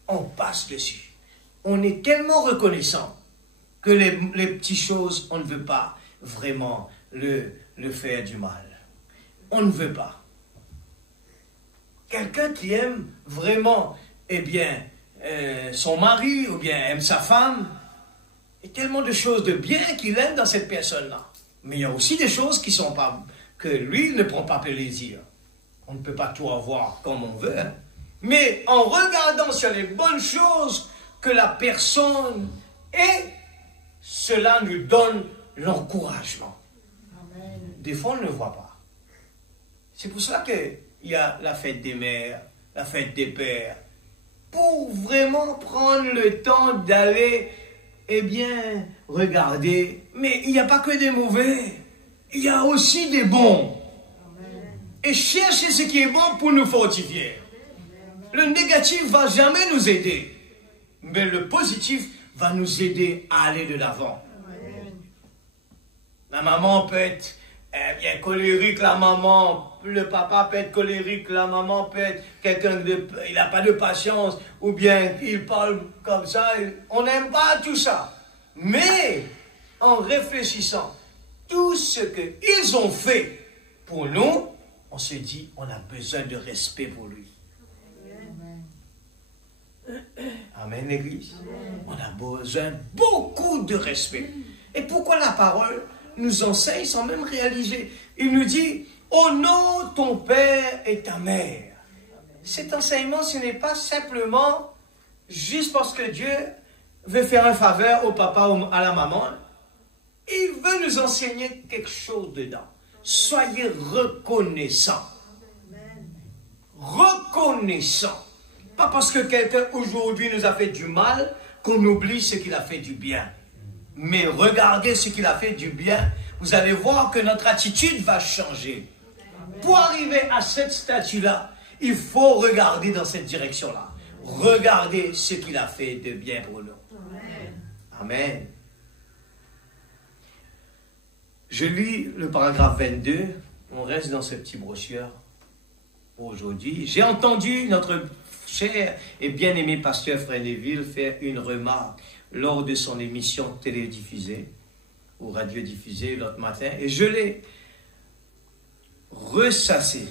On passe dessus. On est tellement reconnaissant que les petites choses, on ne veut pas vraiment le faire du mal. On ne veut pas. Quelqu'un qui aime vraiment, eh bien, son mari ou bien aime sa femme, il y a tellement de choses de bien qu'il aime dans cette personne-là. Mais il y a aussi des choses qui sont pas, que lui ne prend pas plaisir. On ne peut pas tout avoir comme on veut. Hein. Mais en regardant sur les bonnes choses que la personne est, cela nous donne l'encouragement. Des fois, on ne le voit pas. C'est pour ça qu'il y a la fête des mères, la fête des pères, pour vraiment prendre le temps d'aller, eh bien, regarder. Mais il n'y a pas que des mauvais, il y a aussi des bons. Et chercher ce qui est bon pour nous fortifier. Le négatif ne va jamais nous aider, mais le positif va nous aider à aller de l'avant. La maman peut être bien colérique, la maman, le papa peut être colérique, la maman peut être quelqu'un il n'a pas de patience, ou bien il parle comme ça. On n'aime pas tout ça. Mais en réfléchissant, tout ce qu'ils ont fait pour nous, on se dit, on a besoin de respect pour lui. Amen, l'Église. On a besoin beaucoup de respect. Et pourquoi la parole nous enseigne sans même réaliser? Il nous dit, honore ton père et ta mère. Cet enseignement, ce n'est pas simplement juste parce que Dieu veut faire une faveur au papa ou à la maman. Il veut nous enseigner quelque chose dedans. Soyez reconnaissants. Reconnaissants. Pas parce que quelqu'un aujourd'hui nous a fait du mal qu'on oublie ce qu'il a fait du bien. Mais regardez ce qu'il a fait du bien. Vous allez voir que notre attitude va changer. Pour arriver à cette statue-là, il faut regarder dans cette direction-là. Regardez ce qu'il a fait de bien pour nous. Amen. Je lis le paragraphe 22. On reste dans ce petit brochure aujourd'hui. J'ai entendu notre cher et bien-aimé pasteur Frénéville faire une remarque lors de son émission télédiffusée ou radiodiffusée l'autre matin, et je l'ai ressassé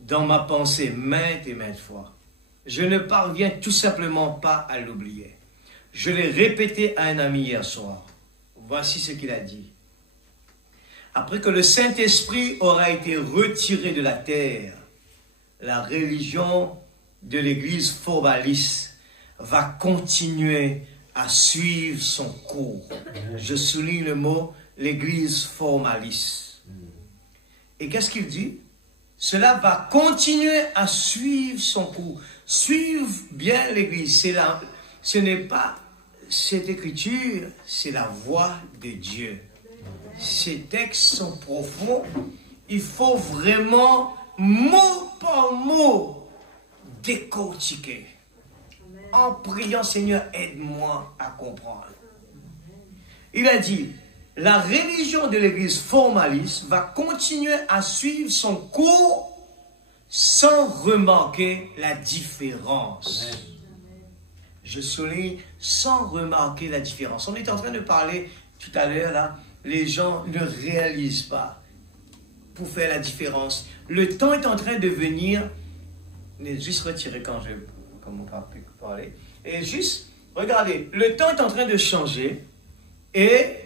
dans ma pensée maintes et maintes fois. Je ne parviens tout simplement pas à l'oublier. Je l'ai répété à un ami hier soir. Voici ce qu'il a dit. Après que le Saint-Esprit aura été retiré de la terre, la religion de l'Église formaliste va continuer à suivre son cours. Je souligne le mot, l'Église formaliste. Et qu'est-ce qu'il dit? Cela va continuer à suivre son cours. Suivre bien l'Église. Ce n'est pas cette écriture, c'est la voix de Dieu. Ces textes sont profonds. Il faut vraiment, mot par mot décortiqué. En priant, Seigneur, aide-moi à comprendre. Il a dit, la religion de l'Église formaliste va continuer à suivre son cours sans remarquer la différence. Amen. Je souligne, sans remarquer la différence. On est en train de parler tout à l'heure, là, les gens ne réalisent pas pour faire la différence. Le temps est en train de venir, juste retirer quand on va parler, et juste, regardez, le temps est en train de changer, et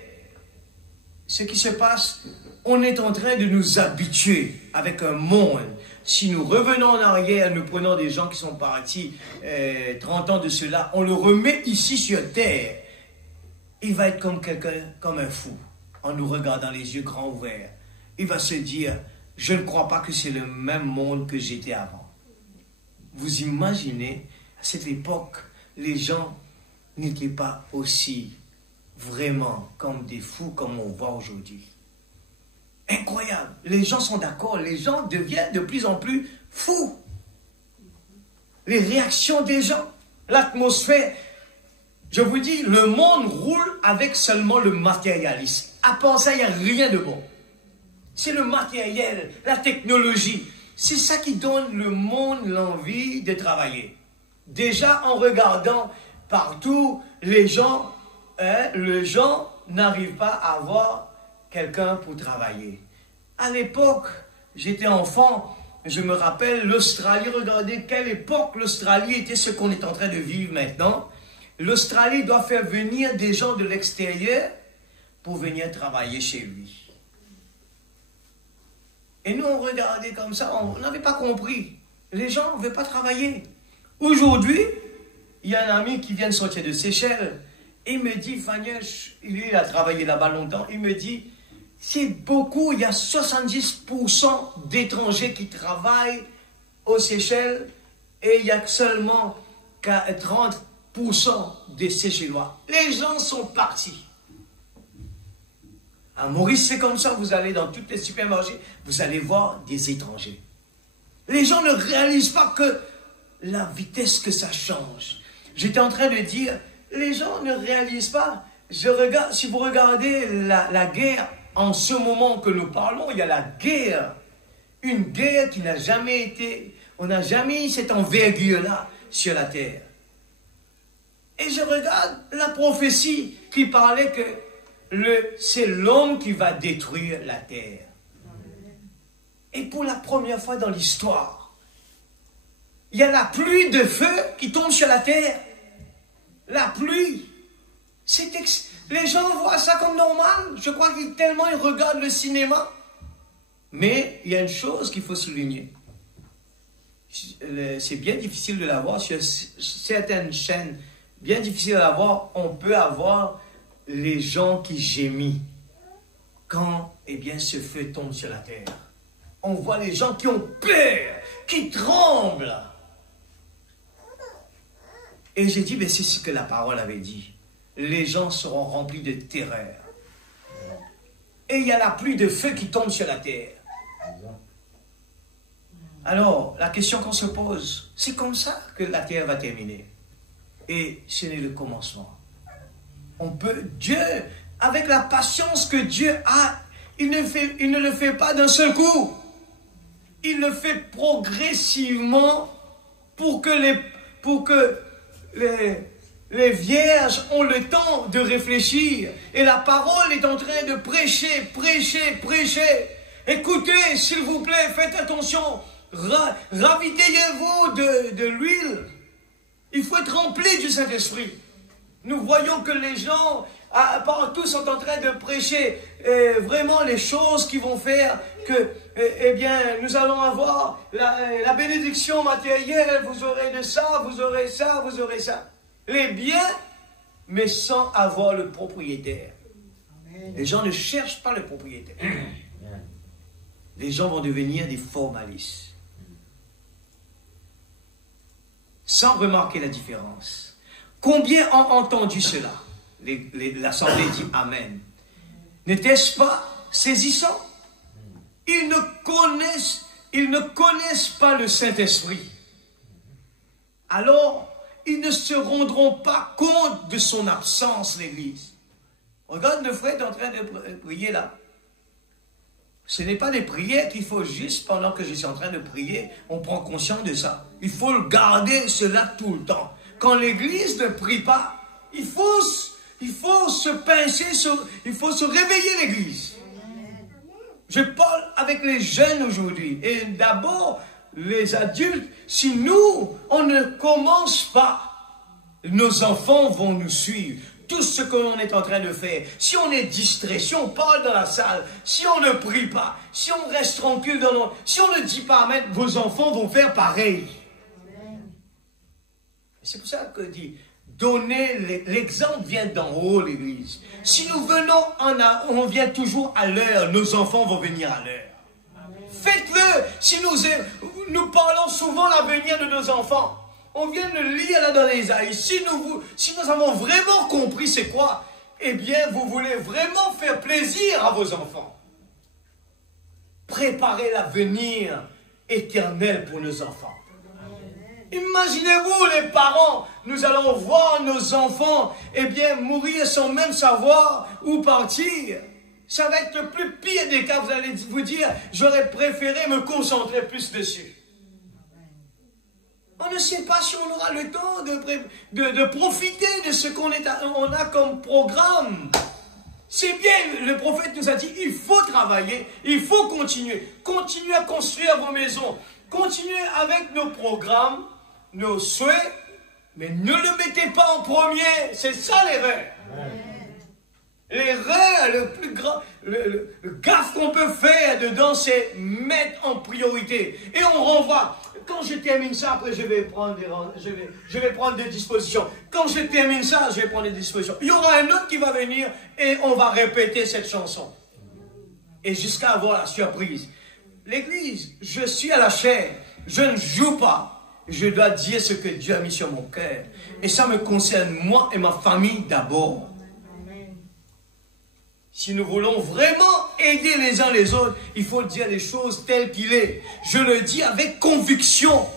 ce qui se passe, on est en train de nous habituer avec un monde. Si nous revenons en arrière, nous prenons des gens qui sont partis 30 ans de cela, on le remet ici sur terre, il va être comme quelqu'un, comme un fou, en nous regardant les yeux grands ouverts. Il va se dire, je ne crois pas que c'est le même monde que j'étais avant. Vous imaginez, à cette époque, les gens n'étaient pas aussi vraiment comme des fous comme on voit aujourd'hui. Incroyable. Les gens sont d'accord. Les gens deviennent de plus en plus fous. Les réactions des gens, l'atmosphère. Je vous dis, le monde roule avec seulement le matérialisme. À part ça, il n'y a rien de bon. C'est le matériel, la technologie. C'est ça qui donne le monde l'envie de travailler. Déjà, en regardant partout, les gens n'arrivent pas à avoir quelqu'un pour travailler. À l'époque, j'étais enfant, je me rappelle, l'Australie, regardez quelle époque l'Australie était ce qu'on est en train de vivre maintenant. L'Australie doit faire venir des gens de l'extérieur pour venir travailler chez lui. Et nous, on regardait comme ça, on n'avait pas compris. Les gens ne veulent pas travailler. Aujourd'hui, il y a un ami qui vient de sortir de Seychelles. Il me dit, Fania, il a travaillé là-bas longtemps, il me dit, c'est beaucoup, il y a 70% d'étrangers qui travaillent aux Seychelles et il y a seulement 30% des Seychellois. Les gens sont partis. À Maurice, c'est comme ça, vous allez dans tous les supermarchés, vous allez voir des étrangers. Les gens ne réalisent pas que la vitesse que ça change. J'étais en train de dire, les gens ne réalisent pas. Si vous regardez la guerre, en ce moment que nous parlons, il y a la guerre. Une guerre qui n'a jamais été, on n'a jamais eu cette envergure-là sur la terre. Et je regarde la prophétie qui parlait que c'est l'homme qui va détruire la terre. Et pour la première fois dans l'histoire, il y a la pluie de feu qui tombe sur la terre. La pluie. Les gens voient ça comme normal. Je crois qu'ils tellement ils regardent le cinéma. Mais il y a une chose qu'il faut souligner. C'est bien difficile de la voir sur certaines chaînes. Bien difficile de la voir. On peut avoir les gens qui gémissent quand, eh bien, ce feu tombe sur la terre. On voit les gens qui ont peur, qui tremblent. Et j'ai dit, mais c'est ce que la parole avait dit. Les gens seront remplis de terreur. Et il y a la pluie de feu qui tombe sur la terre. Alors, la question qu'on se pose, c'est comme ça que la terre va terminer. Et ce n'est le commencement. Dieu, avec la patience que Dieu a, il ne le fait pas d'un seul coup. Il le fait progressivement pour que les vierges ont le temps de réfléchir. Et la parole est en train de prêcher, prêcher, prêcher. Écoutez, s'il vous plaît, faites attention. Ravitaillez-vous de l'huile. Il faut être rempli du Saint-Esprit. Nous voyons que les gens partout sont en train de prêcher vraiment les choses qui vont faire que, eh bien, nous allons avoir la bénédiction matérielle. Vous aurez de ça, vous aurez ça, vous aurez ça. Les biens, mais sans avoir le propriétaire. Amen. Les gens ne cherchent pas le propriétaire. Amen. Les gens vont devenir des formalistes. Sans remarquer la différence. Combien ont entendu cela? L'Assemblée dit Amen. N'était-ce pas saisissant? Ils ils ne connaissent pas le Saint-Esprit, alors ils ne se rendront pas compte de son absence, l'Église. Regarde, le frère est en train de prier là. Ce n'est pas des prières qu'il faut juste pendant que je suis en train de prier, on prend conscience de ça. Il faut le garder cela tout le temps. Quand l'Église ne prie pas, il faut se pincer, il faut se réveiller l'Église. Je parle avec les jeunes aujourd'hui. Et d'abord, les adultes, si nous, on ne commence pas, nos enfants vont nous suivre. Tout ce que l'on est en train de faire, si on est distrait, si on parle dans la salle, si on ne prie pas, si on reste tranquille si on ne dit pas Amen, vos enfants vont faire pareil. C'est pour ça que je dis, donner l'exemple vient d'en haut, l'Église. Si nous venons, on vient toujours à l'heure, nos enfants vont venir à l'heure. Faites-le. Si nous parlons souvent l'avenir de nos enfants, on vient de le lire là dans les Isaïe. Si nous avons vraiment compris c'est quoi, eh bien, vous voulez vraiment faire plaisir à vos enfants. Préparez l'avenir éternel pour nos enfants. Imaginez-vous les parents, nous allons voir nos enfants, eh bien, mourir sans même savoir où partir. Ça va être le plus pire des cas, vous allez vous dire, j'aurais préféré me concentrer plus dessus. On ne sait pas si on aura le temps de profiter de ce qu'on a comme programme. C'est bien, le prophète nous a dit, il faut travailler, il faut continuer. Continuez à construire vos maisons. Continuez avec nos programmes, nos souhaits, mais ne le mettez pas en premier. C'est ça l'erreur. L'erreur, le plus grand, le gaffe qu'on peut faire dedans, c'est mettre en priorité. Et on renvoie. Quand je termine ça, après je vais prendre des dispositions. Quand je termine ça, je vais prendre des dispositions. Il y aura un autre qui va venir et on va répéter cette chanson. Et jusqu'à avoir la surprise. L'Église, je suis à la chair, je ne joue pas. Je dois dire ce que Dieu a mis sur mon cœur. Et ça me concerne moi et ma famille d'abord. Si nous voulons vraiment aider les uns les autres, il faut dire les choses telles qu'il est. Je le dis avec conviction.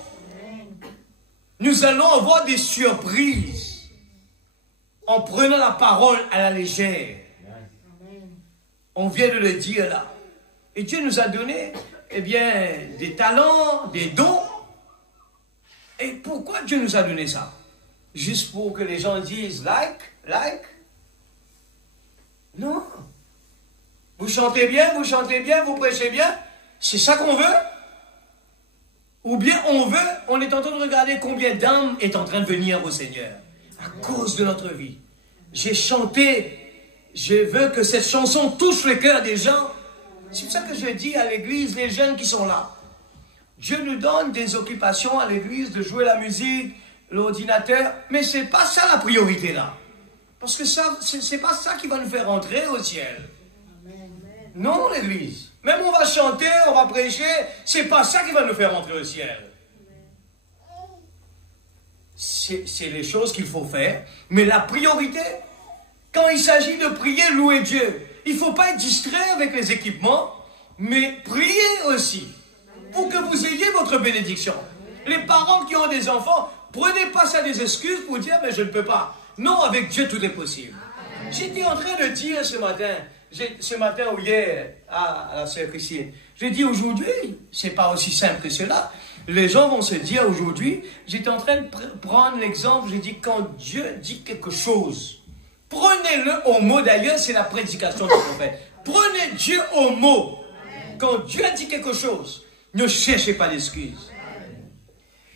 Nous allons avoir des surprises en prenant la parole à la légère. On vient de le dire là. Et Dieu nous a donné, eh bien, des talents, des dons. Et pourquoi Dieu nous a donné ça? Juste pour que les gens disent like? Non. Vous chantez bien, vous prêchez bien. C'est ça qu'on veut? Ou bien on est en train de regarder combien d'âmes est en train de venir au Seigneur. À cause de notre vie. J'ai chanté, je veux que cette chanson touche le cœur des gens. C'est pour ça que je dis à l'église, les jeunes qui sont là. Dieu nous donne des occupations à l'église, de jouer la musique, l'ordinateur, mais c'est pas ça la priorité là. Parce que ça, c'est pas ça qui va nous faire entrer au ciel. Non, l'église. Même on va chanter, on va prêcher, c'est pas ça qui va nous faire entrer au ciel. C'est les choses qu'il faut faire, mais la priorité, quand il s'agit de prier, louer Dieu, il ne faut pas être distrait avec les équipements, mais prier aussi, pour que vous ayez votre bénédiction. Les parents qui ont des enfants, prenez pas ça des excuses pour dire, mais je ne peux pas. Non, avec Dieu, tout est possible. J'étais en train de dire ce matin ou hier à la sœur Christine, j'ai dit aujourd'hui, c'est pas aussi simple que cela. Les gens vont se dire aujourd'hui, j'étais en train de prendre l'exemple, j'ai dit quand Dieu dit quelque chose, prenez-le au mot, d'ailleurs c'est la prédication du prophète. Prenez Dieu au mot. Quand Dieu a dit quelque chose, ne cherchez pas d'excuses.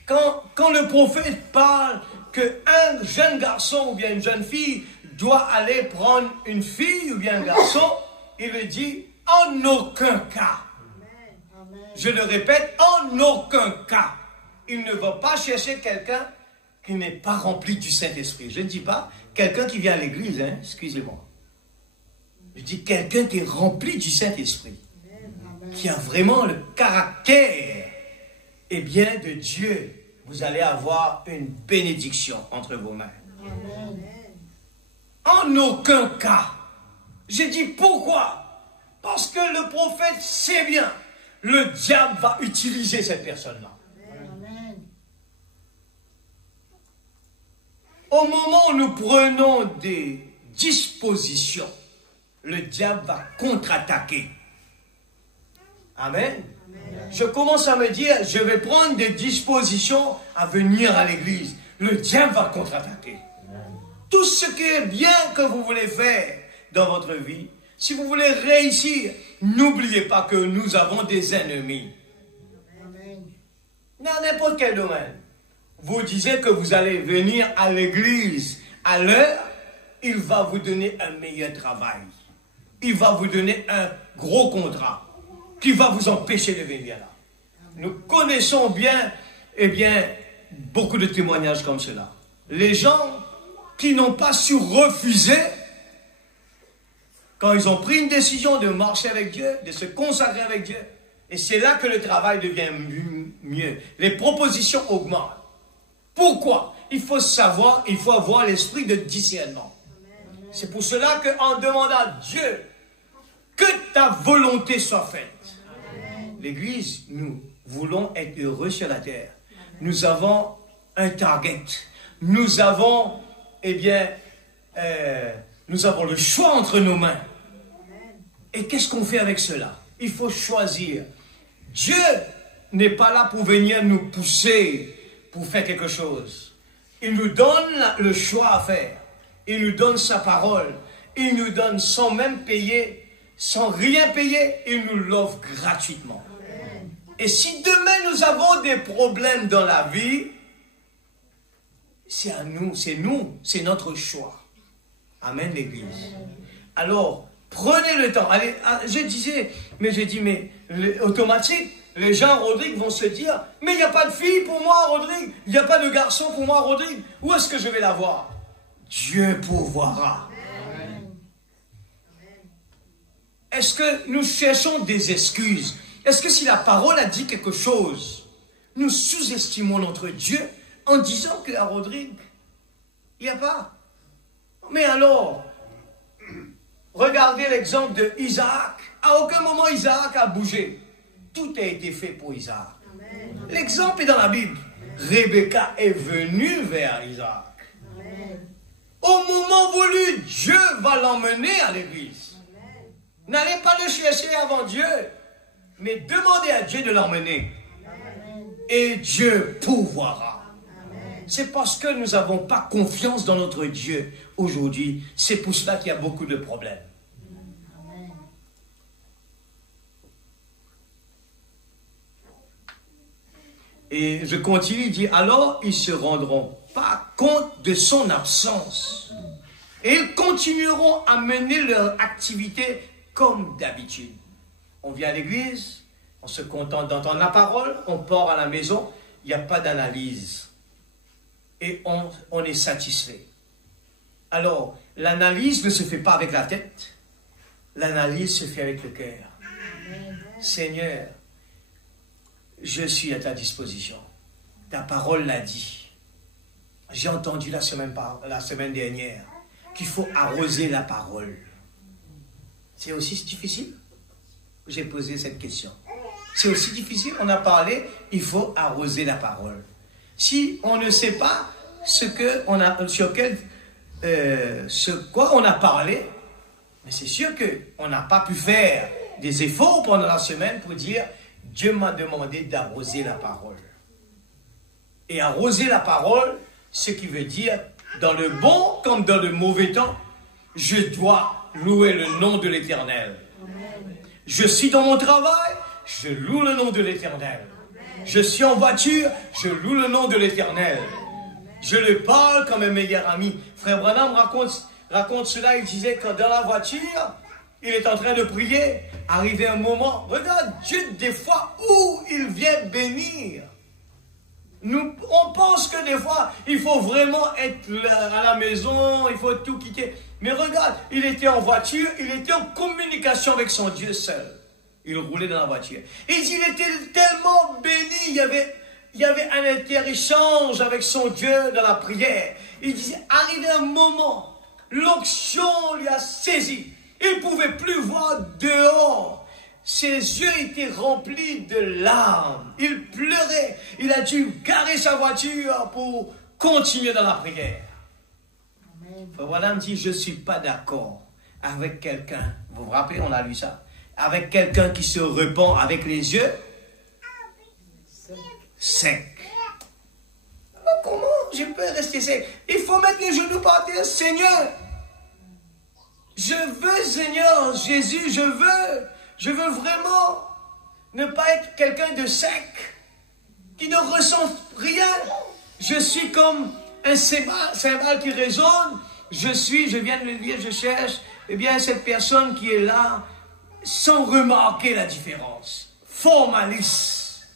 Quand le prophète parle qu'un jeune garçon ou bien une jeune fille doit aller prendre une fille ou bien un garçon, il le dit en aucun cas. Je le répète, en aucun cas. Il ne va pas chercher quelqu'un qui n'est pas rempli du Saint-Esprit. Je ne dis pas quelqu'un qui vient à l'église, hein, excusez-moi. Je dis quelqu'un qui est rempli du Saint-Esprit, qui a vraiment le caractère, eh bien, de Dieu. Vous allez avoir une bénédiction entre vos mains. En aucun cas. J'ai dit pourquoi? Parce que le prophète sait bien le diable va utiliser cette personne-là. Amen. Au moment où nous prenons des dispositions, le diable va contre-attaquer. Amen. Je commence à me dire, je vais prendre des dispositions à venir à l'église. Le diable va contre-attaquer. Tout ce qui est bien que vous voulez faire dans votre vie, si vous voulez réussir, n'oubliez pas que nous avons des ennemis. Amen. Dans n'importe quel domaine. Vous disiez que vous allez venir à l'église à l'heure, il va vous donner un meilleur travail. Il va vous donner un gros contrat qui va vous empêcher de venir là. Nous connaissons bien, beaucoup de témoignages comme cela. Les gens qui n'ont pas su refuser, quand ils ont pris une décision de marcher avec Dieu, de se consacrer avec Dieu, et c'est là que le travail devient mieux. Les propositions augmentent. Pourquoi? Il faut savoir, il faut avoir l'esprit de discernement. C'est pour cela qu'en demandant à Dieu que ta volonté soit faite. L'Église, nous voulons être heureux sur la terre. Nous avons un target. Nous avons, nous avons le choix entre nos mains. Et qu'est-ce qu'on fait avec cela? Il faut choisir. Dieu n'est pas là pour venir nous pousser pour faire quelque chose. Il nous donne le choix à faire. Il nous donne sa parole. Il nous donne sans même payer, sans rien payer, il nous l'offre gratuitement. Amen. Et si demain nous avons des problèmes dans la vie, c'est à nous, c'est notre choix. Amen, l'Église. Alors, prenez le temps. Allez, automatique, les gens, Rodrigue, vont se dire, mais il n'y a pas de fille pour moi, Rodrigue. Il n'y a pas de garçon pour moi, Rodrigue. Où est-ce que je vais la voir? Dieu pourvoira. Est-ce que nous cherchons des excuses? Est-ce que si la parole a dit quelque chose, nous sous-estimons notre Dieu en disant que à Rodrigue, il n'y a pas? Mais alors, regardez l'exemple de Isaac. À aucun moment Isaac a bougé. Tout a été fait pour Isaac. L'exemple est dans la Bible. Rebecca est venue vers Isaac. Amen. Au moment voulu, Dieu va l'emmener à l'église. N'allez pas le chercher avant Dieu, mais demandez à Dieu de l'emmener. Et Dieu pourvoira. C'est parce que nous n'avons pas confiance dans notre Dieu aujourd'hui. C'est pour cela qu'il y a beaucoup de problèmes. Et je continue, il dit, alors ils ne se rendront pas compte de son absence. Et ils continueront à mener leur activité comme d'habitude. On vient à l'église, on se contente d'entendre la parole, on part à la maison, il n'y a pas d'analyse. Et on est satisfait. Alors, l'analyse ne se fait pas avec la tête, l'analyse se fait avec le cœur. Seigneur, je suis à ta disposition. Ta parole l'a dit. J'ai entendu la semaine dernière qu'il faut arroser la parole. C'est aussi difficile? J'ai posé cette question. C'est aussi difficile? On a parlé, il faut arroser la parole. Si on ne sait pas sur quoi on a parlé, mais c'est sûr qu'on n'a pas pu faire des efforts pendant la semaine pour dire Dieu m'a demandé d'arroser la parole. Et arroser la parole, ce qui veut dire, dans le bon comme dans le mauvais temps, je dois louer le nom de l'Éternel. Je suis dans mon travail, je loue le nom de l'Éternel. Je suis en voiture, je loue le nom de l'Éternel. Je le parle comme un meilleur ami. Frère Branham raconte cela, il disait que dans la voiture, il est en train de prier, arrivé un moment, regarde Dieu des fois où il vient bénir. On pense que des fois, il faut vraiment être à la maison, il faut tout quitter. Mais regarde, il était en voiture, il était en communication avec son Dieu seul. Il roulait dans la voiture. Et il était tellement béni, il y avait un interéchange avec son Dieu dans la prière. Il disait, arrivé un moment, l'onction lui a saisi. Il ne pouvait plus voir dehors. ses yeux étaient remplis de larmes. Il pleurait. Il a dû garer sa voiture pour continuer dans la prière. Frère Branham dit, je ne suis pas d'accord avec quelqu'un. Vous vous rappelez, on a lu ça. Avec quelqu'un qui se répand avec les yeux secs. Alors comment je peux rester sec? Il faut mettre les genoux par terre. Seigneur, je veux, Seigneur Jésus, je veux vraiment ne pas être quelqu'un de sec, qui ne ressent rien. Je suis comme un cymbale qui résonne. Je viens de le dire, je cherche, eh bien, cette personne qui est là, sans remarquer la différence. Formaliste.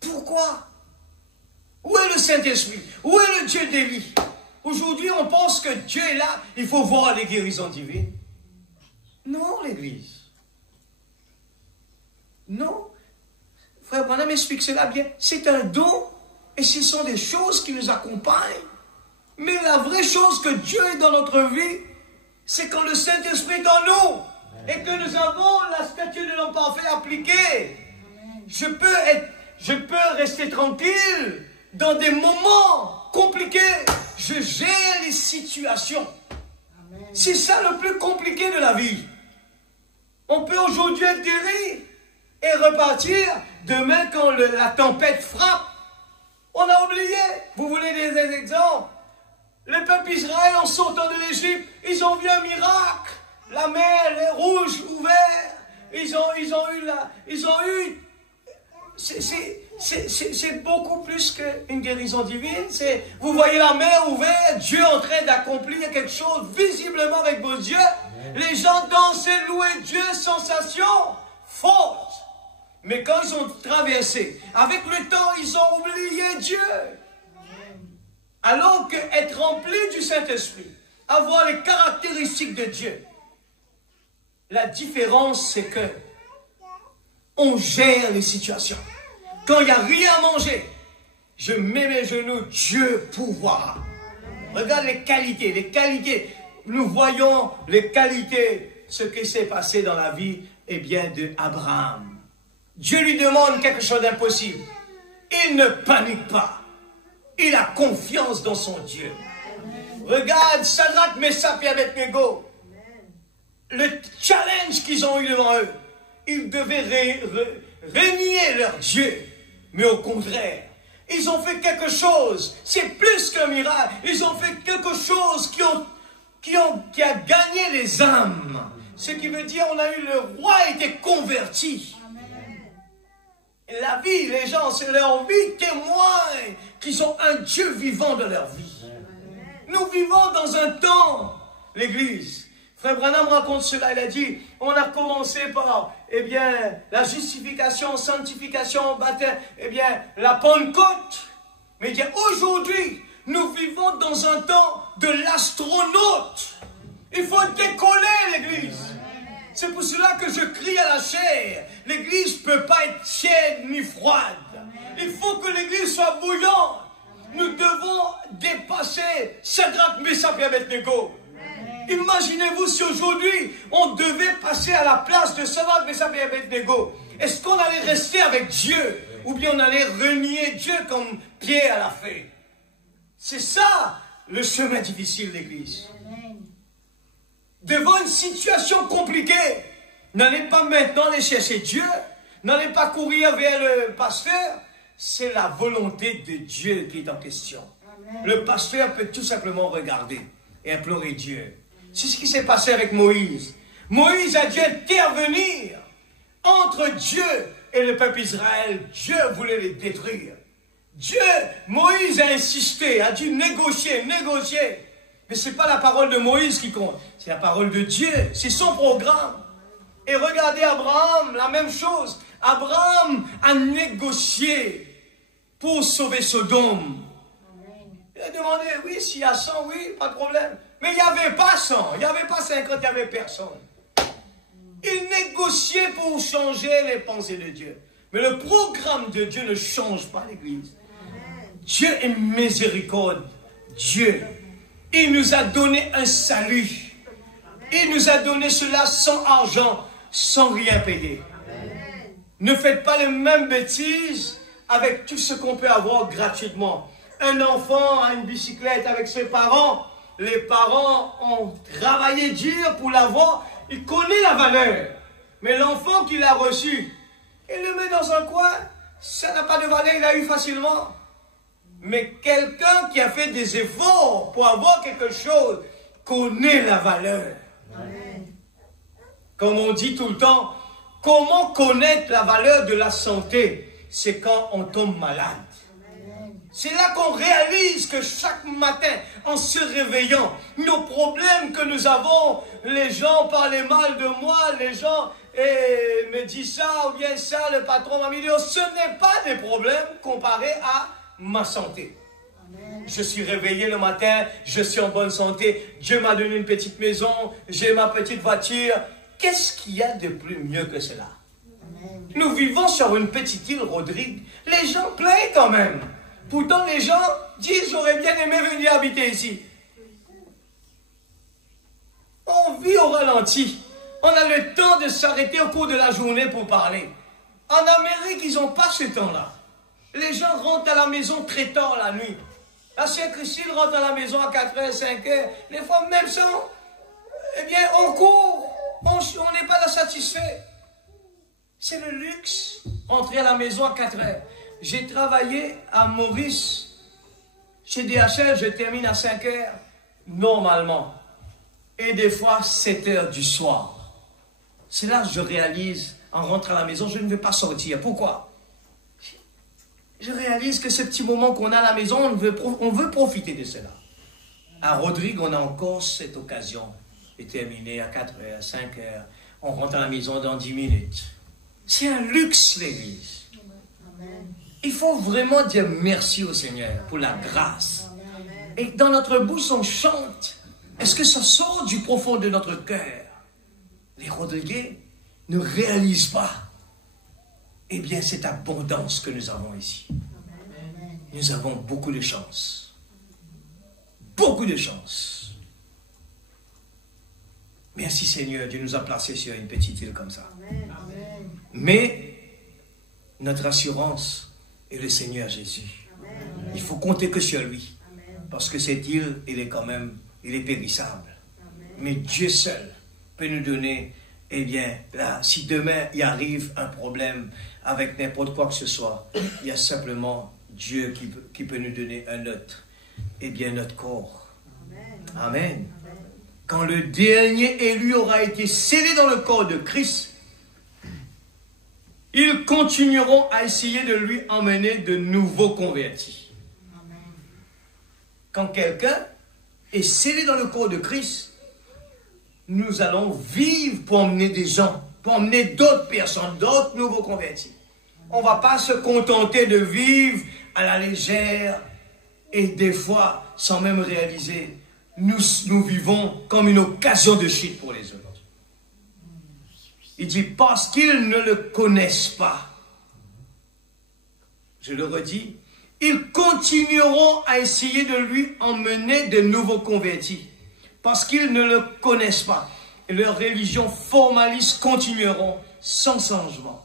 Pourquoi? Où est le Saint-Esprit? Où est le Dieu d'Élie? Aujourd'hui, on pense que Dieu est là, il faut voir les guérisons divines. Non, l'Église. Non. Frère Branham explique cela bien. C'est un don et ce sont des choses qui nous accompagnent. Mais la vraie chose que Dieu est dans notre vie, c'est quand le Saint-Esprit est en nous et que nous avons la statue de l'homme parfait appliquée. Je peux rester tranquille dans des moments compliqués. Je gère les situations. C'est ça le plus compliqué de la vie. On peut aujourd'hui être guéri et repartir. Demain, quand la tempête frappe, on a oublié. Vous voulez des exemples? Le peuple Israël, en sortant de l'Égypte, ils ont vu un miracle. La mer est rouge, ouverte. Ils ont eu. C'est beaucoup plus qu'une guérison divine. Vous voyez la mer ouverte, Dieu en train d'accomplir quelque chose visiblement avec vos yeux. Les gens dansaient, louaient Dieu, sensation forte. Mais quand ils ont traversé, avec le temps, ils ont oublié Dieu. Alors qu'être rempli du Saint-Esprit, avoir les caractéristiques de Dieu, la différence, c'est que on gère les situations. Quand il n'y a rien à manger, je mets mes genoux, Dieu pourvoira. Regarde les qualités. Nous voyons les qualités, ce qui s'est passé dans la vie, eh bien, de Abraham. Dieu lui demande quelque chose d'impossible. Il ne panique pas. Il a confiance dans son Dieu. Regarde, Shadrach, Meshach et Abednego. Le challenge qu'ils ont eu devant eux. Ils devaient renier leur Dieu. Mais au contraire, ils ont fait quelque chose. C'est plus qu'un miracle. Ils ont fait quelque chose qui a gagné les âmes. Ce qui veut dire, le roi était converti. La vie, les gens, c'est leur vie témoigne qu'ils ont un Dieu vivant de leur vie. Nous vivons dans un temps, l'Église. Frère Branham raconte cela, il a dit, on a commencé par, eh bien, la justification, sanctification, baptême, eh bien, la Pentecôte. Mais il dit, aujourd'hui, nous vivons dans un temps de l'astronaute. Il faut décoller l'Église. C'est pour cela que je crie à la chair. L'Église ne peut pas être tiède ni froide. Il faut que l'Église soit bouillante. Nous devons dépasser Shadrach, Meshach et Abednego. Imaginez-vous si aujourd'hui on devait passer à la place de Shadrach, Meshach et Abednego. Est-ce qu'on allait rester avec Dieu ou bien on allait renier Dieu comme Pierre l'a fait? C'est ça le chemin difficile de l'Église. Devant une situation compliquée, n'allez pas maintenant aller chercher Dieu, n'allez pas courir vers le pasteur, c'est la volonté de Dieu qui est en question. Amen. Le pasteur peut tout simplement regarder et implorer Dieu. C'est ce qui s'est passé avec Moïse. Moïse a dû intervenir entre Dieu et le peuple Israël. Dieu voulait les détruire. Moïse a insisté, a dû négocier. Mais ce n'est pas la parole de Moïse qui compte, c'est la parole de Dieu, c'est son programme. Et regardez Abraham, la même chose. Abraham a négocié pour sauver Sodome. Il a demandé, oui, s'il y a 100, oui, pas de problème. Mais il n'y avait pas 100, il n'y avait pas 50, il n'y avait personne. Il négociait pour changer les pensées de Dieu. Mais le programme de Dieu ne change pas l'Église. Dieu est miséricorde. Dieu. Il nous a donné un salut. Il nous a donné cela sans argent, sans rien payer. Ne faites pas les mêmes bêtises avec tout ce qu'on peut avoir gratuitement. Un enfant a une bicyclette avec ses parents. Les parents ont travaillé dur pour l'avoir. Il connaît la valeur. Mais l'enfant qui l'a reçu, il le met dans un coin. Ça n'a pas de valeur, il l'a eu facilement. Mais quelqu'un qui a fait des efforts pour avoir quelque chose connaît la valeur. Amen. Comme on dit tout le temps, comment connaître la valeur de la santé? C'est quand on tombe malade. C'est là qu'on réalise que chaque matin, en se réveillant, nos problèmes que nous avons, les gens parlaient mal de moi, les gens me disent ça ou bien ça, le patron m'a mis dehors. Ce n'est pas des problèmes comparés à ma santé. Amen. Je suis réveillé le matin, je suis en bonne santé, Dieu m'a donné une petite maison, j'ai ma petite voiture. Qu'est-ce qu'il y a de plus mieux que cela? Amen. Nous vivons sur une petite île, Rodrigue. Les gens plaignent quand même. Pourtant, les gens disent, j'aurais bien aimé venir habiter ici. On vit au ralenti. On a le temps de s'arrêter au cours de la journée pour parler. En Amérique, ils n'ont pas ce temps-là. Les gens rentrent à la maison très tard la nuit. La sœur Christine rentre à la maison à 4h, 5h. Les fois, même ça, eh bien, on court. On n'est pas là satisfait. C'est le luxe. Rentrer à la maison à 4h. J'ai travaillé à Maurice, chez DHL, je termine à 5h, normalement. Et des fois, 7h du soir. C'est là que je réalise, en rentrant à la maison, je ne vais pas sortir. Pourquoi? Je réalise que ce petit moment qu'on a à la maison, on veut profiter de cela. À Rodrigue, on a encore cette occasion de terminer à 4h, 5h. On rentre à la maison dans 10 minutes. C'est un luxe, l'église. Amen. Il faut vraiment dire merci au Seigneur pour la grâce. Et dans notre bouche, on chante. Est-ce que ça sort du profond de notre cœur? Les Rodriguais ne réalisent pas, eh bien, cette abondance que nous avons ici. Nous avons beaucoup de chance. Beaucoup de chance. Merci Seigneur, Dieu nous a placés sur une petite île comme ça. Mais notre assurance est le Seigneur Jésus. Amen. Il faut compter que sur lui. Amen. Parce que cette île, il est périssable. Amen. Mais Dieu seul peut nous donner, eh bien, là, si demain il arrive un problème avec n'importe quoi que ce soit, il y a simplement Dieu qui peut nous donner un autre, eh bien, notre corps. Amen. Amen. Amen. Quand le dernier élu aura été scellé dans le corps de Christ, ils continueront à essayer de lui emmener de nouveaux convertis. Amen. Quand quelqu'un est scellé dans le corps de Christ, nous allons vivre pour emmener des gens, pour emmener d'autres personnes, d'autres nouveaux convertis. On ne va pas se contenter de vivre à la légère et des fois, sans même réaliser, nous vivons comme une occasion de chute pour les autres. Il dit, parce qu'ils ne le connaissent pas. Je le redis, ils continueront à essayer de lui emmener de nouveaux convertis. Parce qu'ils ne le connaissent pas. Et leurs religions formalistes continueront sans changement.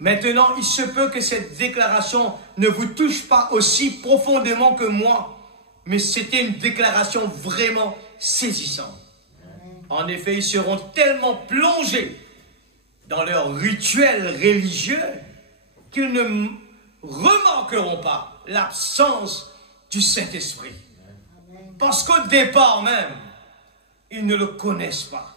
Maintenant, il se peut que cette déclaration ne vous touche pas aussi profondément que moi. Mais c'était une déclaration vraiment saisissante. En effet, ils seront tellement plongés dans leurs rituels religieux qu'ils ne remarqueront pas l'absence du Saint-Esprit. Parce qu'au départ même, ils ne le connaissent pas.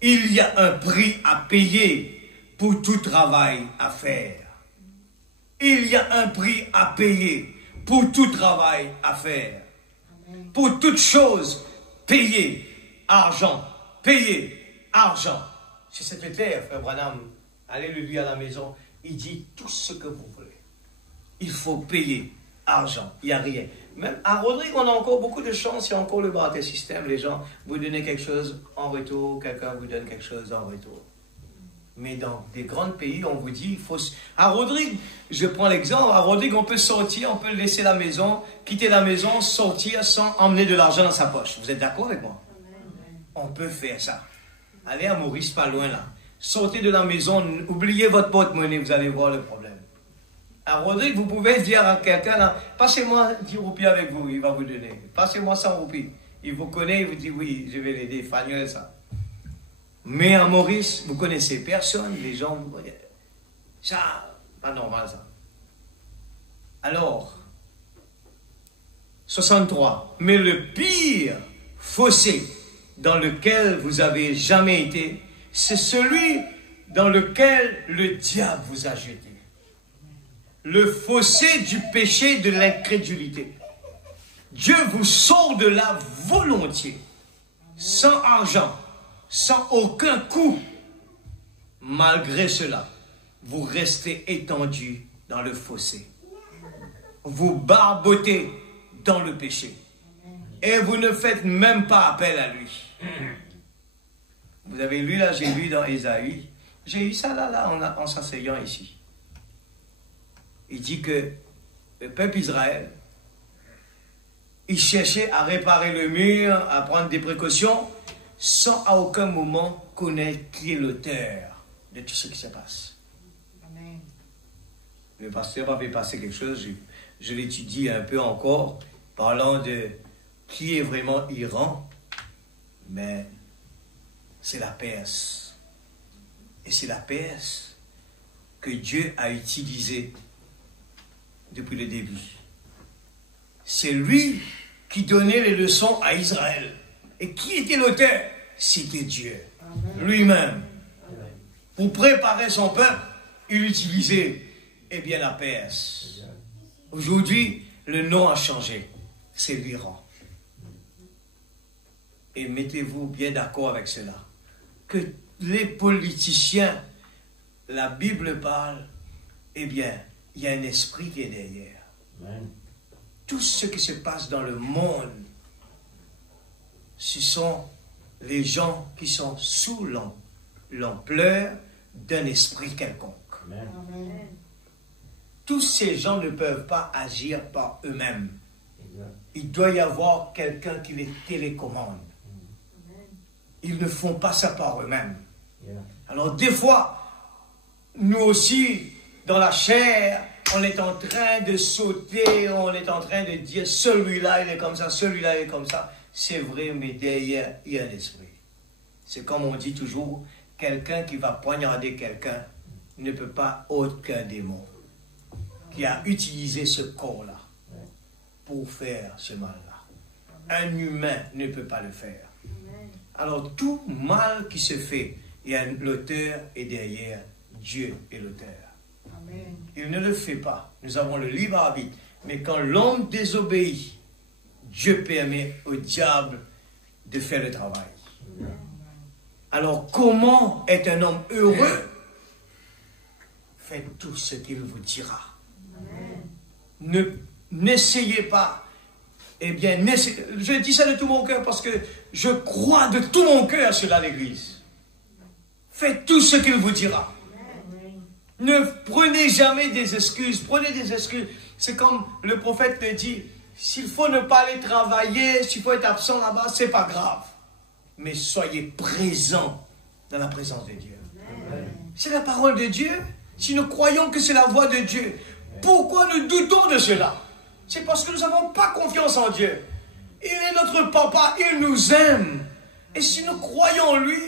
Il y a un prix à payer pour tout travail à faire. Il y a un prix à payer pour tout travail à faire. Amen. Pour toute chose, payer argent. Payer argent. C'est cette terre, frère Branham. Allez le lire à la maison. Il dit tout ce que vous voulez. Il faut payer argent. Il n'y a rien. Même à Rodrigue, on a encore beaucoup de chance. Il y a encore le barter système. Les gens vous donnent quelque chose en retour. Quelqu'un vous donne quelque chose en retour. Mais dans des grands pays, on vous dit, il faut... À Rodrigue, je prends l'exemple, à Rodrigue, on peut sortir, on peut laisser la maison, quitter la maison, sortir sans emmener de l'argent dans sa poche. Vous êtes d'accord avec moi? On peut faire ça. Allez à Maurice, pas loin là. Sortez de la maison, oubliez votre porte-monnaie, vous allez voir le problème. À Rodrigue, vous pouvez dire à quelqu'un là, passez-moi 10 roupies avec vous, il va vous donner. Passez-moi 100 roupies. Il vous connaît, il vous dit oui, je vais l'aider, Fanuel ça. Mais à Maurice, vous connaissez personne, les gens, ça, pas normal ça. Alors, 63. Mais le pire fossé dans lequel vous avez jamais été, c'est celui dans lequel le diable vous a jeté. Le fossé du péché de l'incrédulité. Dieu vous sort de là volontiers, sans argent, sans aucun coût. Malgré cela, vous restez étendu dans le fossé. Vous barbotez dans le péché. Et vous ne faites même pas appel à lui. Vous avez lu là, j'ai lu dans Ésaïe. J'ai eu ça là, en s'asseyant ici. Il dit que le peuple Israël, il cherchait à réparer le mur, à prendre des précautions, sans à aucun moment connaître qui est l'auteur de tout ce qui se passe. Amen. Le pasteur m'avait passé quelque chose, je l'étudie un peu encore, parlant de qui est vraiment Iran, mais c'est la Perse. Et c'est la Perse que Dieu a utilisée depuis le début. C'est lui qui donnait les leçons à Israël. Et qui était l'auteur? C'était Dieu, lui-même. Pour préparer son peuple, il utilisait, eh bien, la Perse. Aujourd'hui, le nom a changé. C'est l'Iran. Et mettez-vous bien d'accord avec cela. Que les politiciens, la Bible parle, eh bien, il y a un esprit qui est derrière. Amen. Tout ce qui se passe dans le monde, ce sont les gens qui sont sous l'ampleur d'un esprit quelconque. Amen. Amen. Tous ces gens ne peuvent pas agir par eux-mêmes. Il doit y avoir quelqu'un qui les télécommande. Ils ne font pas ça par eux-mêmes. Alors des fois, nous aussi, dans la chair, on est en train de sauter, on est en train de dire celui-là il est comme ça, celui-là il est comme ça. C'est vrai, mais derrière, il y a un esprit. C'est comme on dit toujours, quelqu'un qui va poignarder quelqu'un ne peut pas aucun démon qui a utilisé ce corps-là pour faire ce mal-là. Un humain ne peut pas le faire. Alors tout mal qui se fait, il y a l'auteur et derrière, Dieu est l'auteur. Il ne le fait pas. Nous avons le libre arbitre. Mais quand l'homme désobéit, Dieu permet au diable de faire le travail. Alors comment est un homme heureux? Faites tout ce qu'il vous dira. N'essayez pas. Eh bien, je dis ça de tout mon cœur parce que je crois de tout mon cœur sur l'Église. Faites tout ce qu'il vous dira. Ne prenez jamais des excuses. Prenez des excuses. C'est comme le prophète te dit, s'il faut ne pas aller travailler, s'il faut être absent là-bas, c'est pas grave. Mais soyez présents dans la présence de Dieu. C'est la parole de Dieu. Si nous croyons que c'est la voix de Dieu, pourquoi nous doutons de cela? C'est parce que nous n'avons pas confiance en Dieu. Il est notre papa, il nous aime. Et si nous croyons en lui,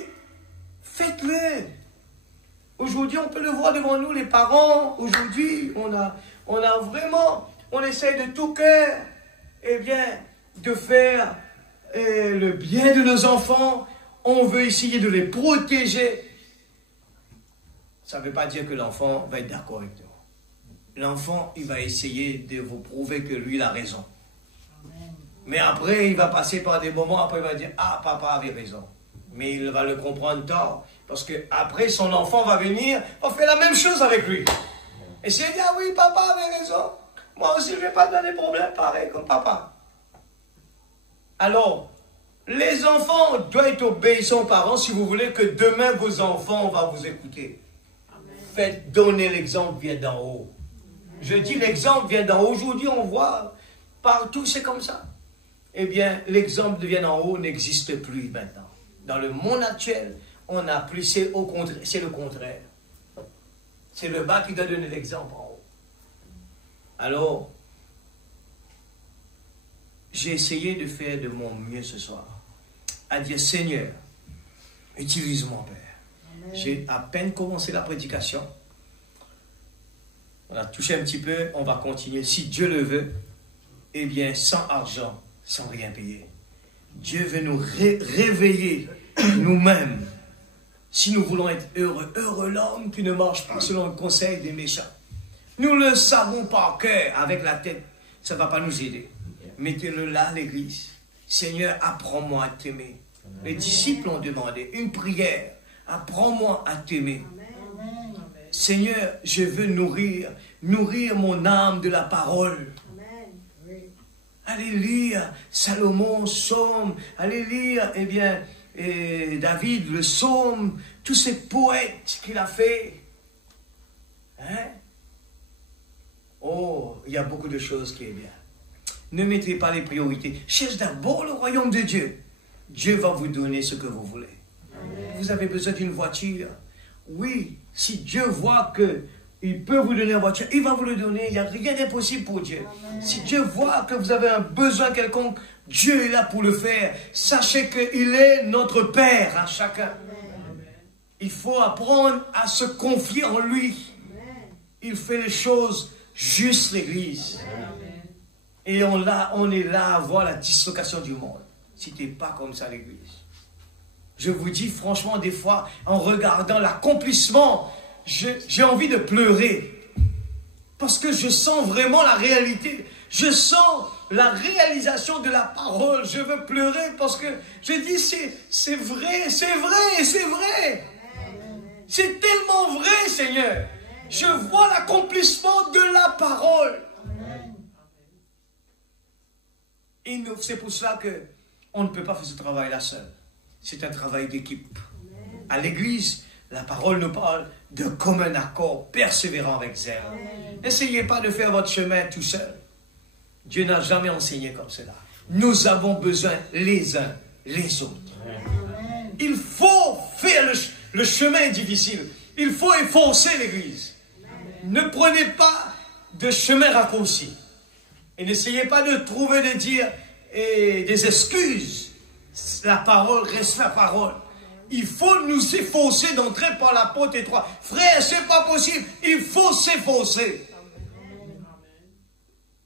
faites-le. Aujourd'hui, on peut le voir devant nous, les parents. Aujourd'hui, on a vraiment, on essaie de tout cœur, eh bien, de faire le bien de nos enfants. On veut essayer de les protéger. Ça ne veut pas dire que l'enfant va être d'accord avec nous. L'enfant, il va essayer de vous prouver que lui, il a raison. Mais après, il va passer par des moments, après il va dire, ah, papa avait raison. Mais il va le comprendre tard. Parce que après son enfant va venir, va faire la même chose avec lui. Et s'il dit, ah oui, papa avait raison. Moi aussi, je ne vais pas donner problème pareil comme papa. Alors, Les enfants doivent être obéissants aux parents si vous voulez que demain vos enfants vont vous écouter. Faites donner l'exemple vient d'en haut. Je dis l'exemple vient d'en haut. Aujourd'hui, on voit partout, c'est comme ça. Eh bien, l'exemple de vient d'en haut n'existe plus maintenant. Dans le monde actuel, on n'a plus, c'est le contraire. C'est le bas qui doit donner l'exemple en haut. Alors, j'ai essayé de faire de mon mieux ce soir. À dire, Seigneur, utilise-moi, Père. J'ai à peine commencé la prédication. On a touché un petit peu, on va continuer. Si Dieu le veut, eh bien, sans argent, sans rien payer. Dieu veut nous réveiller nous-mêmes. Si nous voulons être heureux, heureux l'homme qui ne marche pas selon le conseil des méchants. Nous le savons par cœur, avec la tête. Ça ne va pas nous aider. Mettez-le là, l'église. Seigneur, apprends-moi à t'aimer. Les disciples ont demandé une prière. Apprends-moi à t'aimer. Seigneur, je veux nourrir mon âme de la parole. Allez lire Salomon, Psaume. Allez lire, eh bien, David, le Psaume. Tous ces poètes qu'il a fait. Hein? Oh, il y a beaucoup de choses qui est bien. Ne mettez pas les priorités. Cherchez d'abord le royaume de Dieu. Dieu va vous donner ce que vous voulez. Amen. Vous avez besoin d'une voiture. Oui, si Dieu voit qu'il peut vous donner une voiture, il va vous le donner. Il n'y a rien d'impossible pour Dieu. Amen. Si Dieu voit que vous avez un besoin quelconque, Dieu est là pour le faire. Sachez qu'il est notre Père à chacun. Amen. Il faut apprendre à se confier en lui. Amen. Il fait les choses justes, l'Église. Et on est là à voir la dislocation du monde. Si tu n'es pas comme ça, l'Église. Je vous dis franchement, des fois, en regardant l'accomplissement, j'ai envie de pleurer. Parce que je sens vraiment la réalité. Je sens la réalisation de la parole. Je veux pleurer parce que je dis, c'est vrai, c'est vrai, c'est vrai. C'est tellement vrai, Seigneur. Je vois l'accomplissement de la parole. Et c'est pour cela qu'on ne peut pas faire ce travail-là seul. C'est un travail d'équipe. À l'église, la parole nous parle de commun accord, persévérant avec zèle. N'essayez pas de faire votre chemin tout seul. Dieu n'a jamais enseigné comme cela. Nous avons besoin les uns les autres. Il faut faire le chemin difficile. Il faut efforcer l'église. Ne prenez pas de chemin raccourci. Et n'essayez pas de trouver des excuses. La parole reste la parole. Il faut nous efforcer d'entrer par la porte étroite. Frère, c'est pas possible. Il faut s'efforcer.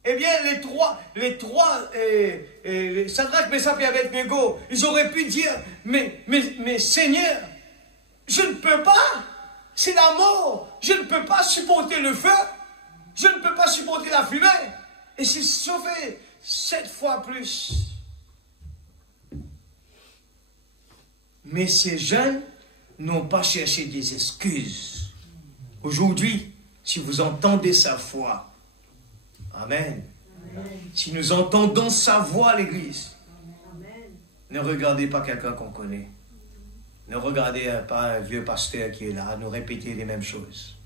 Eh bien, les trois, Shadrach, Meshach et Abednego, ils auraient pu dire, mais Seigneur, je ne peux pas. C'est la mort. Je ne peux pas supporter le feu. Je ne peux pas supporter la fumée. Et c'est sauvé 7 fois plus. Mais ces jeunes n'ont pas cherché des excuses. Aujourd'hui, si vous entendez sa voix, Amen. Amen. Si nous entendons sa voix à l'église, ne regardez pas quelqu'un qu'on connaît. Ne regardez pas un vieux pasteur qui est là à nous répéter les mêmes choses.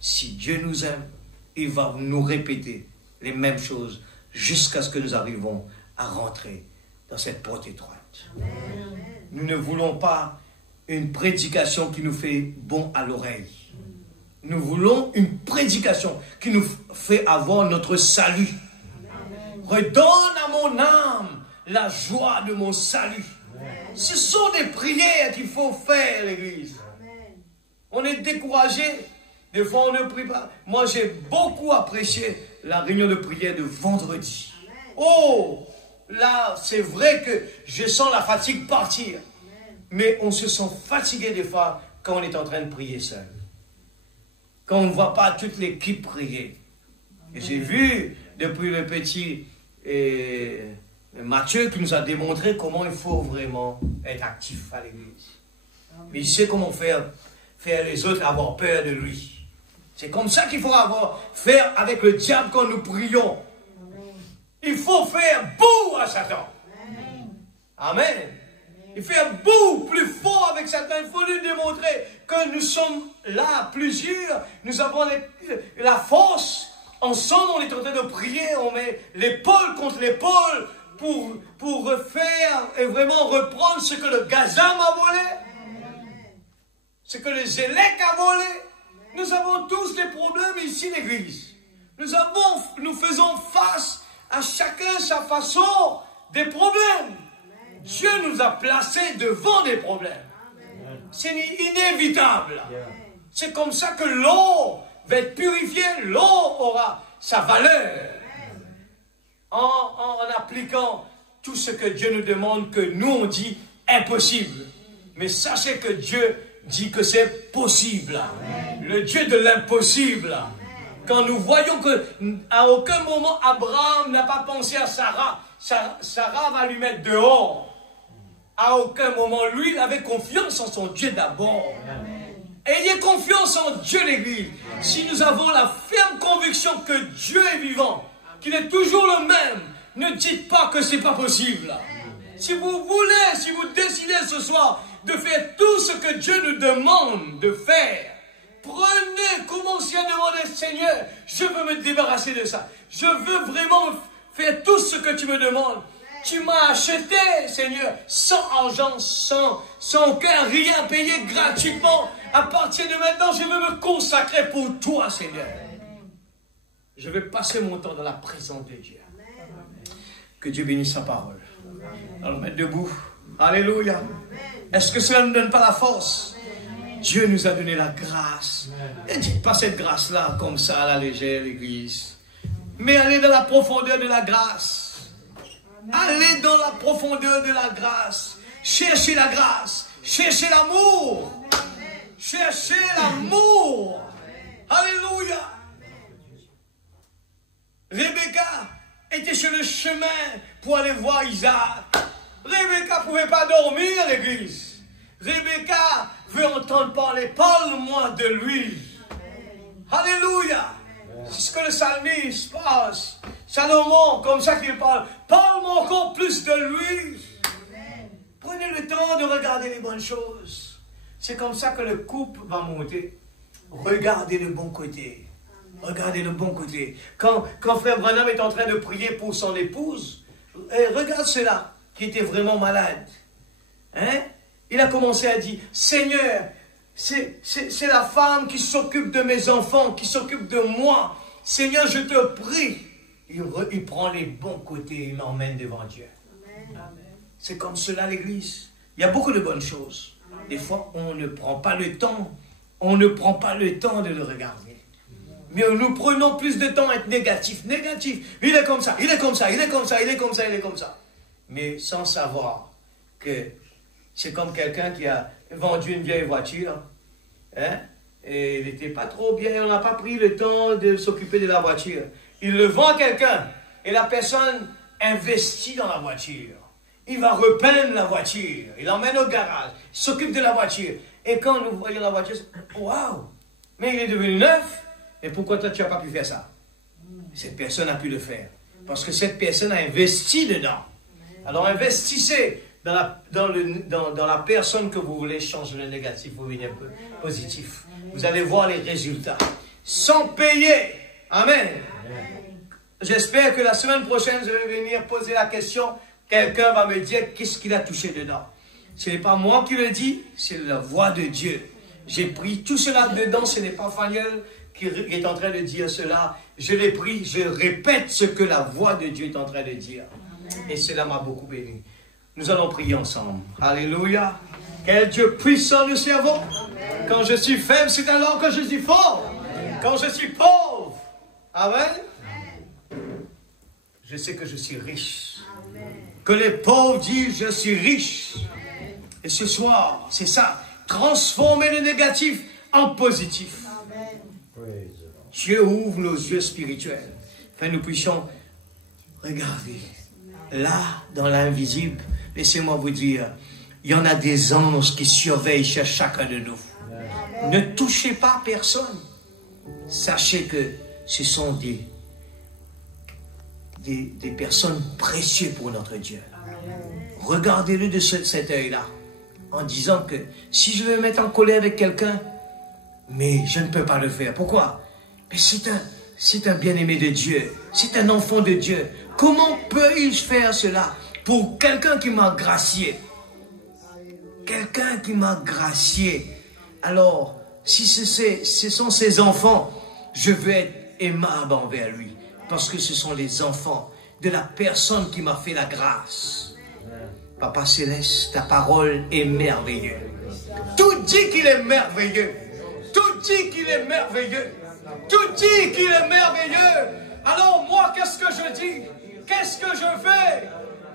Si Dieu nous aime, il va nous répéter les mêmes choses jusqu'à ce que nous arrivons à rentrer dans cette porte étroite. Amen. Nous ne voulons pas une prédication qui nous fait bon à l'oreille. Nous voulons une prédication qui nous fait avoir notre salut. Amen. Redonne à mon âme la joie de mon salut. Amen. Ce sont des prières qu'il faut faire, l'église. On est découragé. Des fois, on ne prie pas. Moi, j'ai beaucoup apprécié la réunion de prière de vendredi. Amen. Oh, là, c'est vrai que je sens la fatigue partir. Amen. Mais on se sent fatigué des fois quand on est en train de prier seul. Quand on ne voit pas toute l'équipe prier. Et j'ai vu, depuis le petit Mathieu, qui nous a démontré comment il faut vraiment être actif à l'église. Mais il sait comment faire les autres avoir peur de lui. C'est comme ça qu'il faut faire avec le diable quand nous prions. Il faut faire boue à Satan. Amen. Il fait un bout plus fort avec cette main. Il faut lui démontrer que nous sommes là, plusieurs. Nous avons la force. Ensemble, on est en train de prier. On met l'épaule contre l'épaule pour refaire et vraiment reprendre ce que le Gazam a volé. Ce que le Zélek a volé. Nous avons tous des problèmes ici, l'église. Nous faisons face à chacun sa façon des problèmes. Dieu nous a placés devant des problèmes. C'est inévitable. C'est comme ça que l'eau va être purifiée. L'eau aura sa valeur. En appliquant tout ce que Dieu nous demande, que nous on dit impossible. Mais sachez que Dieu dit que c'est possible. Le Dieu de l'impossible. Quand nous voyons qu'à aucun moment Abraham n'a pas pensé à Sarah, Sarah va lui mettre dehors. À aucun moment, lui, il avait confiance en son Dieu d'abord. Ayez confiance en Dieu, l'Église. Si nous avons la ferme conviction que Dieu est vivant, qu'il est toujours le même, ne dites pas que c'est pas possible. Si vous voulez, si vous décidez ce soir de faire tout ce que Dieu nous demande de faire, commencez à demander, Seigneur, je veux me débarrasser de ça. Je veux vraiment faire tout ce que tu me demandes. Tu m'as acheté, Seigneur, sans argent, sans aucun rien payé gratuitement. À partir de maintenant, je veux me consacrer pour toi, Seigneur. Je vais passer mon temps dans la présence de Dieu. Que Dieu bénisse sa parole. Alors, mettre debout. Alléluia. Est-ce que cela ne donne pas la force? Dieu nous a donné la grâce. Ne dites pas cette grâce-là comme ça à la légère, l'Église. Mais allez dans la profondeur de la grâce. Allez dans la profondeur de la grâce. Cherchez la grâce. Cherchez l'amour. Cherchez l'amour. Alléluia. Rebecca était sur le chemin pour aller voir Isaac. Rebecca ne pouvait pas dormir à l'église. Rebecca veut entendre parler. Parle-moi de lui. Alléluia. C'est ce que le psalmiste passe. Salomon, comme ça qu'il parle. Parle-moi encore plus de lui. Prenez le temps de regarder les bonnes choses. C'est comme ça que le couple va monter. Regardez le bon côté. Regardez le bon côté. Quand frère Branham est en train de prier pour son épouse, regarde cela, qui était vraiment malade. Hein? Il a commencé à dire, Seigneur, c'est la femme qui s'occupe de mes enfants, qui s'occupe de moi. Seigneur, je te prie. Il prend les bons côtés, il l'emmène devant Dieu. C'est comme cela l'église. Il y a beaucoup de bonnes choses. Des fois, on ne prend pas le temps. On ne prend pas le temps de le regarder. Mais nous prenons plus de temps à être négatif. Il est comme ça, il est comme ça, il est comme ça, il est comme ça, il est comme ça. Mais sans savoir que c'est comme quelqu'un qui a vendu une vieille voiture. Hein? Et il n'était pas trop bien. On n'a pas pris le temps de s'occuper de la voiture. Il le vend à quelqu'un. Et la personne investit dans la voiture. Il va repeindre la voiture. Il l'emmène au garage. Il s'occupe de la voiture. Et quand nous voyons la voiture, waouh! Mais il est devenu neuf. Et pourquoi toi tu n'as pas pu faire ça? Cette personne a pu le faire. Parce que cette personne a investi dedans. Alors investissez dans la personne que vous voulez changer le négatif pour venir positif. Vous allez voir les résultats. Sans payer. Amen. J'espère que la semaine prochaine, je vais venir poser la question. Quelqu'un va me dire qu'est-ce qu'il a touché dedans. Ce n'est pas moi qui le dis, c'est la voix de Dieu. J'ai pris tout cela dedans, ce n'est pas Faniel qui est en train de dire cela. Je l'ai pris, je répète ce que la voix de Dieu est en train de dire. Et cela m'a beaucoup béni. Nous allons prier ensemble. Alléluia. Quel Dieu puissant nous servons. Quand je suis faible, c'est alors que je suis fort. Quand je suis pauvre. Amen. Je sais que je suis riche. Que les pauvres disent je suis riche. Et ce soir, c'est ça. Transformer le négatif en positif. Dieu ouvre nos yeux spirituels. Afin que nous puissions regarder. Là, dans l'invisible, laissez-moi vous dire, il y en a des anges qui surveillent chez chacun de nous. Ne touchez pas personne. Sachez que ce sont des personnes précieuses pour notre Dieu. regardez-le de cet œil-là, en disant que si je veux me mettre en colère avec quelqu'un, mais je ne peux pas le faire. Pourquoi? Mais c'est un bien-aimé de Dieu, c'est un enfant de Dieu. Comment peux-je faire cela pour quelqu'un qui m'a gracié? Quelqu'un qui m'a gracié. Alors, si ce sont ses enfants, je veux être aimable envers lui. Parce que ce sont les enfants de la personne qui m'a fait la grâce. Papa Céleste, ta parole est merveilleuse. Tout dit qu'il est merveilleux. Tout dit qu'il est merveilleux. Tout dit qu'il est merveilleux. Alors moi, qu'est-ce que je dis? Qu'est-ce que je fais?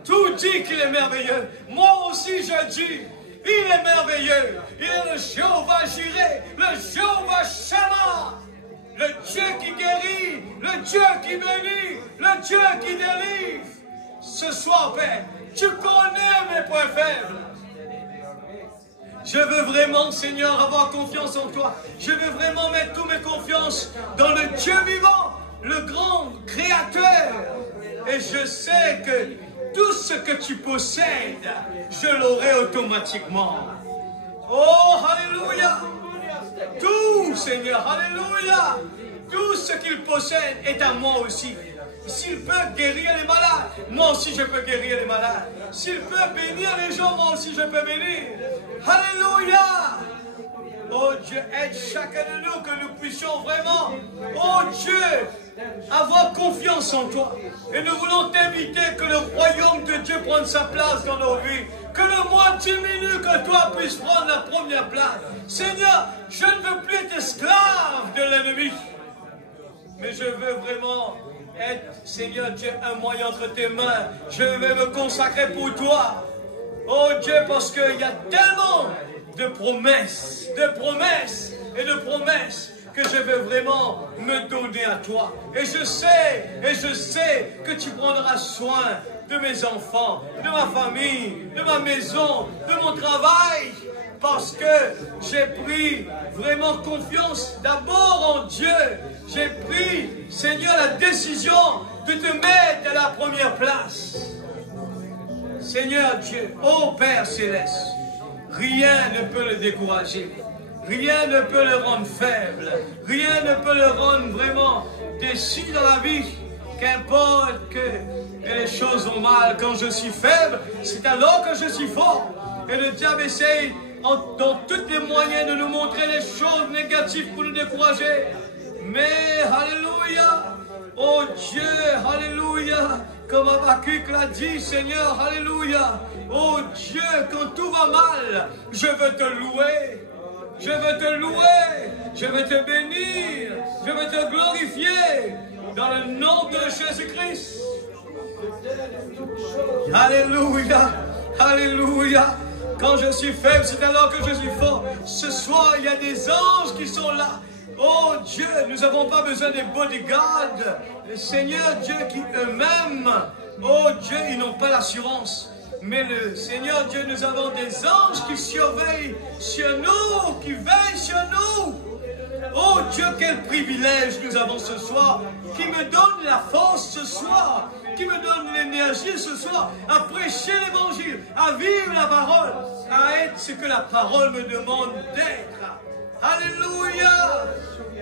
Tout dit qu'il est merveilleux. Moi aussi, je dis, il est merveilleux. Il est le Jéhovah Jireh, le Jéhovah Shammah. Le Dieu qui guérit, le Dieu qui bénit, le Dieu qui délivre. Ce soir, Père, tu connais mes points faibles. Je veux vraiment, Seigneur, avoir confiance en toi. Je veux vraiment mettre toutes mes confiances dans le Dieu vivant, le grand Créateur. Et je sais que tout ce que tu possèdes, je l'aurai automatiquement. Oh, alléluia! Tout, Seigneur, alléluia! Tout ce qu'il possède est à moi aussi. S'il peut guérir les malades, moi aussi je peux guérir les malades. S'il peut bénir les gens, moi aussi je peux bénir. Alléluia! Oh Dieu, aide chacun de nous que nous puissions vraiment, oh Dieu, avoir confiance en toi. Et nous voulons t'inviter que le royaume de Dieu prenne sa place dans nos vies. Que le moi diminue, que toi puisses prendre la première place. Seigneur, je ne veux plus être esclave de l'ennemi. Mais je veux vraiment être, Seigneur Dieu, un moyen entre tes mains. Je vais me consacrer pour toi. Oh Dieu, parce qu'il y a tellement de promesses et de promesses que je veux vraiment me donner à toi. Et je sais que tu prendras soin de mes enfants, de ma famille, de ma maison, de mon travail. Parce que j'ai pris vraiment confiance d'abord en Dieu. J'ai pris, Seigneur, la décision de te mettre à la première place. Seigneur Dieu, ô Père Céleste, rien ne peut le décourager. Rien ne peut le rendre faible. Rien ne peut le rendre vraiment déçu dans la vie. Qu'importe que les choses vont mal. Quand je suis faible, c'est alors que je suis fort. Et le diable essaye dans tous les moyens de nous montrer les choses négatives pour nous décourager. Mais, alléluia, oh Dieu, alléluia, comme Habakkuk l'a dit, Seigneur, alléluia, oh Dieu, quand tout va mal, je veux te louer, je veux te louer, je veux te bénir, je veux te glorifier, dans le nom de Jésus-Christ. Alléluia, alléluia. Quand je suis faible, c'est alors que je suis fort. Ce soir, il y a des anges qui sont là. Oh Dieu, nous n'avons pas besoin des bodyguards. Le Seigneur Dieu qui eux-mêmes, oh Dieu, ils n'ont pas l'assurance. Mais le Seigneur Dieu, nous avons des anges qui surveillent sur nous, qui veillent sur nous. Oh Dieu, quel privilège nous avons ce soir, qui me donne la force ce soir, qui me donne l'énergie ce soir à prêcher l'évangile, à vivre la parole, à être ce que la parole me demande d'être. Alléluia!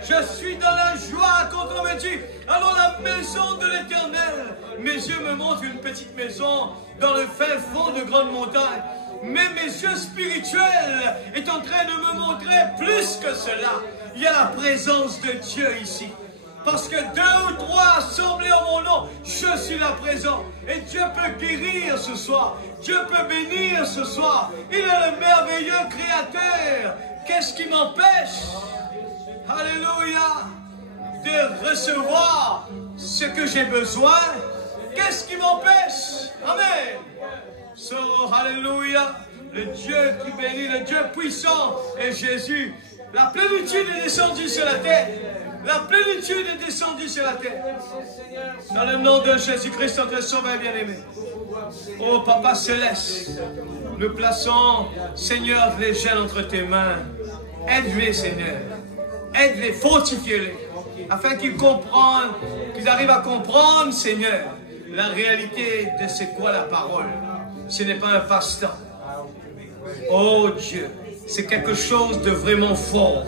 Je suis dans la joie quand on me dit, alors la maison de l'Éternel. Mes yeux me montrent une petite maison dans le fin fond de grandes montagnes. Mais mes yeux spirituels est en train de me montrer plus que cela. Il y a la présence de Dieu ici. Parce que 2 ou 3 assemblés en mon nom, je suis là présent. Et Dieu peut guérir ce soir. Dieu peut bénir ce soir. Il est le merveilleux Créateur. Qu'est-ce qui m'empêche, alléluia, de recevoir ce que j'ai besoin? Qu'est-ce qui m'empêche? Amen. So, alléluia, le Dieu qui bénit, le Dieu puissant est Jésus. La plénitude est descendue sur la terre. La plénitude est descendue sur la terre. Dans le nom de Jésus-Christ, notre Sauveur bien-aimé. Oh Papa Céleste, nous plaçons, Seigneur, les jeunes entre tes mains. Aide-les, Seigneur. Aide-les, fortifie-les. Afin qu'ils comprennent, qu'ils arrivent à comprendre, Seigneur, la réalité de c'est quoi la parole. Ce n'est pas un passe-temps. Oh Dieu, c'est quelque chose de vraiment fort.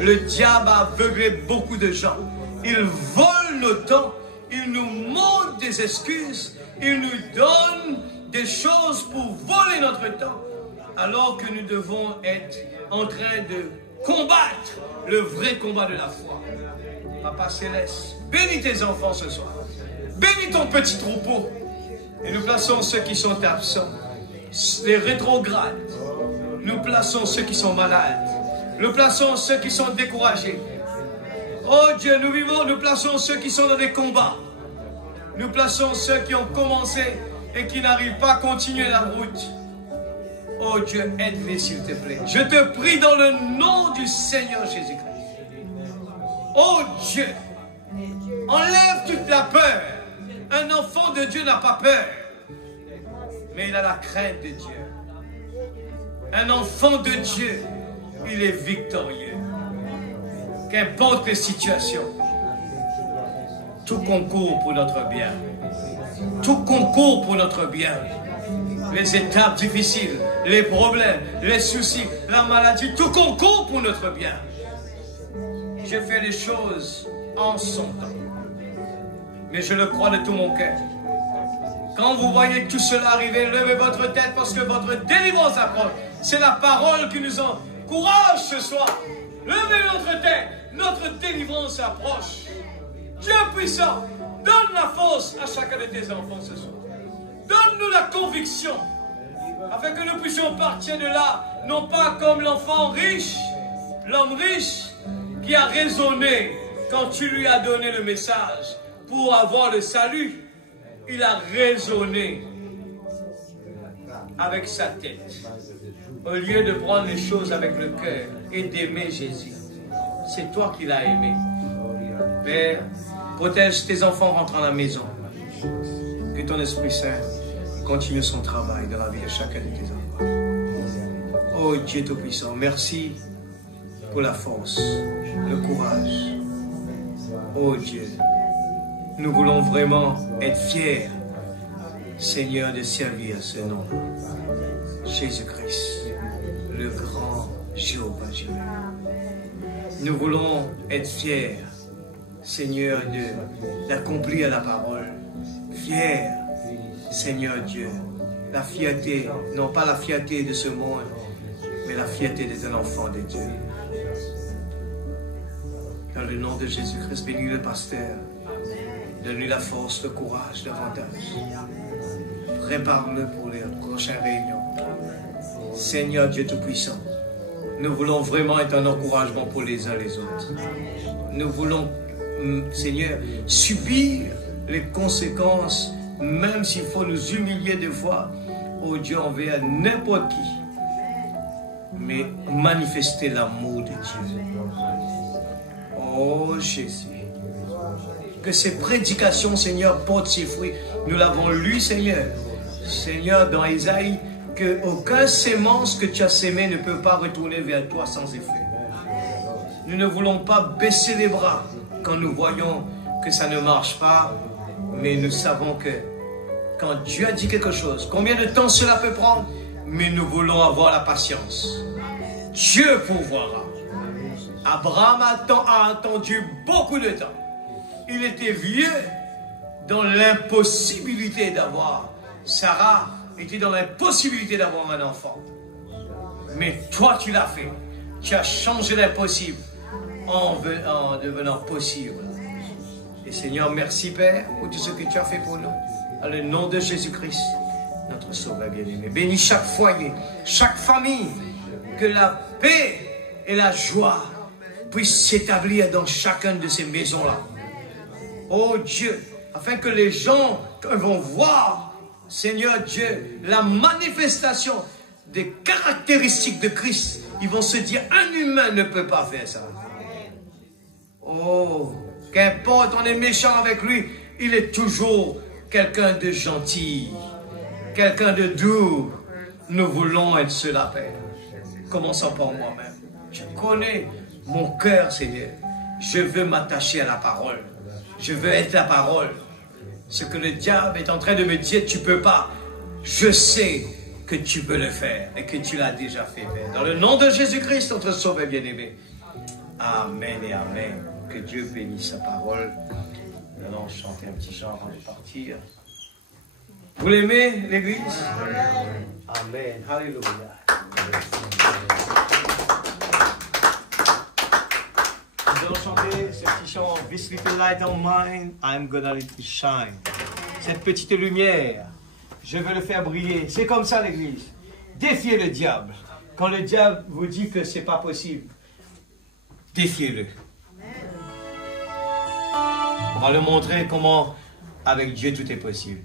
Le diable a aveuglé beaucoup de gens. Il vole nos temps, il nous montre des excuses, il nous donne des choses pour voler notre temps, alors que nous devons être en train de combattre le vrai combat de la foi. Papa Céleste, bénis tes enfants ce soir. Bénis ton petit troupeau. Et nous plaçons ceux qui sont absents, les rétrogrades. Nous plaçons ceux qui sont malades. Nous plaçons ceux qui sont découragés. Oh Dieu, nous plaçons ceux qui sont dans des combats. Nous plaçons ceux qui ont commencé et qui n'arrivent pas à continuer la route. Oh Dieu, aide-les s'il te plaît. Je te prie dans le nom du Seigneur Jésus-Christ. Oh Dieu, enlève toute la peur. Un enfant de Dieu n'a pas peur, mais il a la crainte de Dieu. Un enfant de Dieu, il est victorieux. Qu'importe les situations, tout concourt pour notre bien. Tout concourt pour notre bien. Les étapes difficiles, les problèmes, les soucis, la maladie, tout concourt pour notre bien. Je fais les choses en son temps. Mais je le crois de tout mon cœur. Quand vous voyez tout cela arriver, levez votre tête parce que votre délivrance approche. C'est la parole qui nous encourage ce soir. Levez notre tête, notre délivrance approche. Dieu puissant, donne la force à chacun de tes enfants ce soir. Donne-nous la conviction, afin que nous puissions partir de là, non pas comme l'enfant riche, l'homme riche qui a raisonné quand tu lui as donné le message pour avoir le salut. Il a raisonné avec sa tête, au lieu de prendre les choses avec le cœur et d'aimer Jésus. C'est toi qui l'as aimé. Père, protège tes enfants rentrant à la maison. Que ton Esprit Saint continue son travail dans la vie de chacun de tes enfants. Oh Dieu Tout-Puissant, merci pour la force, le courage. Oh Dieu, nous voulons vraiment être fiers, Seigneur, de servir ce nom. Jésus-Christ, le grand Jéhovah Jireh. Nous voulons être fiers, Seigneur, d'accomplir la parole. Fiers, Seigneur Dieu, la fierté, non pas la fierté de ce monde, mais la fierté d'un enfant de Dieu. Dans le nom de Jésus-Christ, bénis le pasteur. Donne-lui la force, le courage davantage. Prépare-le pour les prochaines réunions. Seigneur Dieu Tout-Puissant, nous voulons vraiment être un encouragement pour les uns les autres. Nous voulons, Seigneur, subir les conséquences, même s'il faut nous humilier des fois, oh Dieu, envers n'importe qui. Mais manifester l'amour de Dieu. Oh Jésus. Que ces prédications, Seigneur, portent ses fruits. Nous l'avons lu, Seigneur. Seigneur, dans Isaïe, qu'aucun sémence que tu as sémé ne peut pas retourner vers toi sans effet. Nous ne voulons pas baisser les bras quand nous voyons que ça ne marche pas, mais nous savons que quand Dieu a dit quelque chose, combien de temps cela peut prendre, mais nous voulons avoir la patience. Dieu pourvoira. Abraham a attendu beaucoup de temps. Il était vieux dans l'impossibilité d'avoir. Sarah était dans l'impossibilité d'avoir un enfant. Mais toi, tu l'as fait. Tu as changé l'impossible en devenant possible. Et Seigneur, merci Père pour tout ce que tu as fait pour nous. Dans le nom de Jésus-Christ, notre Sauveur bien-aimé. Bénis chaque foyer, chaque famille. Que la paix et la joie puissent s'établir dans chacune de ces maisons-là. Oh Dieu, afin que les gens vont voir, Seigneur Dieu, la manifestation des caractéristiques de Christ. Ils vont se dire, un humain ne peut pas faire ça. Oh, qu'importe, on est méchant avec lui, il est toujours quelqu'un de gentil, quelqu'un de doux. Nous voulons être cela, Père. Commençons par moi-même. Tu connais mon cœur, Seigneur. Je veux m'attacher à la parole. Je veux être la parole. Ce que le diable est en train de me dire, tu ne peux pas. Je sais que tu peux le faire et que tu l'as déjà fait, Père. Dans le nom de Jésus-Christ, notre Sauveur bien-aimé. Amen et Amen. Que Dieu bénisse sa parole. Nous allons chanter un petit chant avant de partir. Vous l'aimez, l'Église? Amen. Alléluia. Nous allons chanter ce petit chant. This little light on mine, I'm gonna let it shine. Cette petite lumière, je veux le faire briller. C'est comme ça, l'Église. Défiez le diable. Quand le diable vous dit que c'est pas possible, défiez-le. On va lui montrer comment, avec Dieu, tout est possible.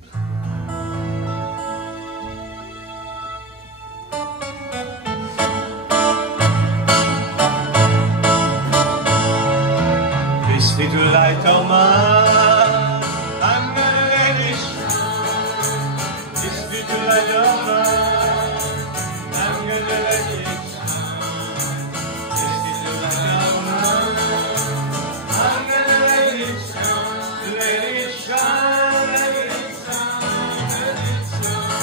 This little light of mine, I'm gonna let it shine. This little light of mine, I'm gonna let it shine. This little light of mine, I'm gonna let it shine. Let it shine, let it shine, let it shine.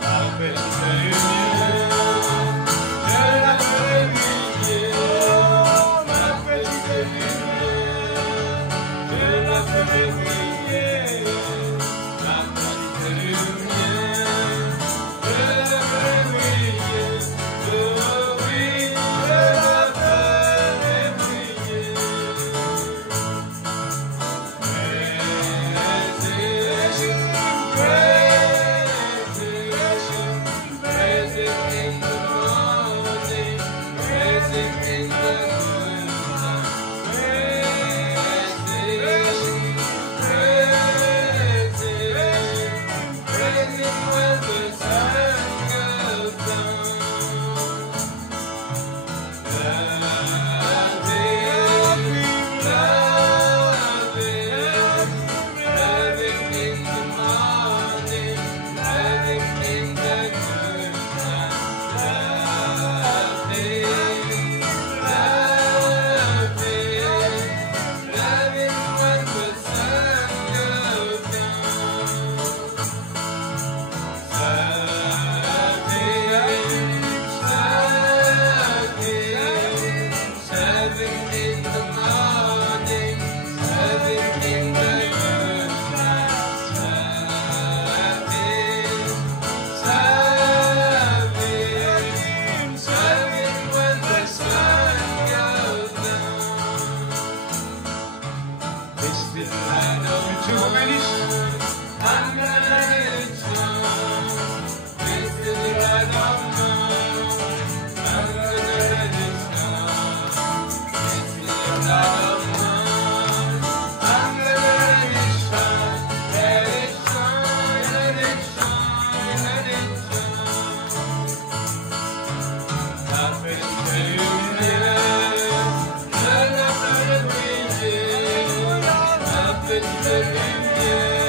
La petite lumière, je la ferai briller. Ma petite lumière, je la ferai briller. Ma petite lumière, je la ferai briller. Oh oui, je la ferai briller. Petite lumière,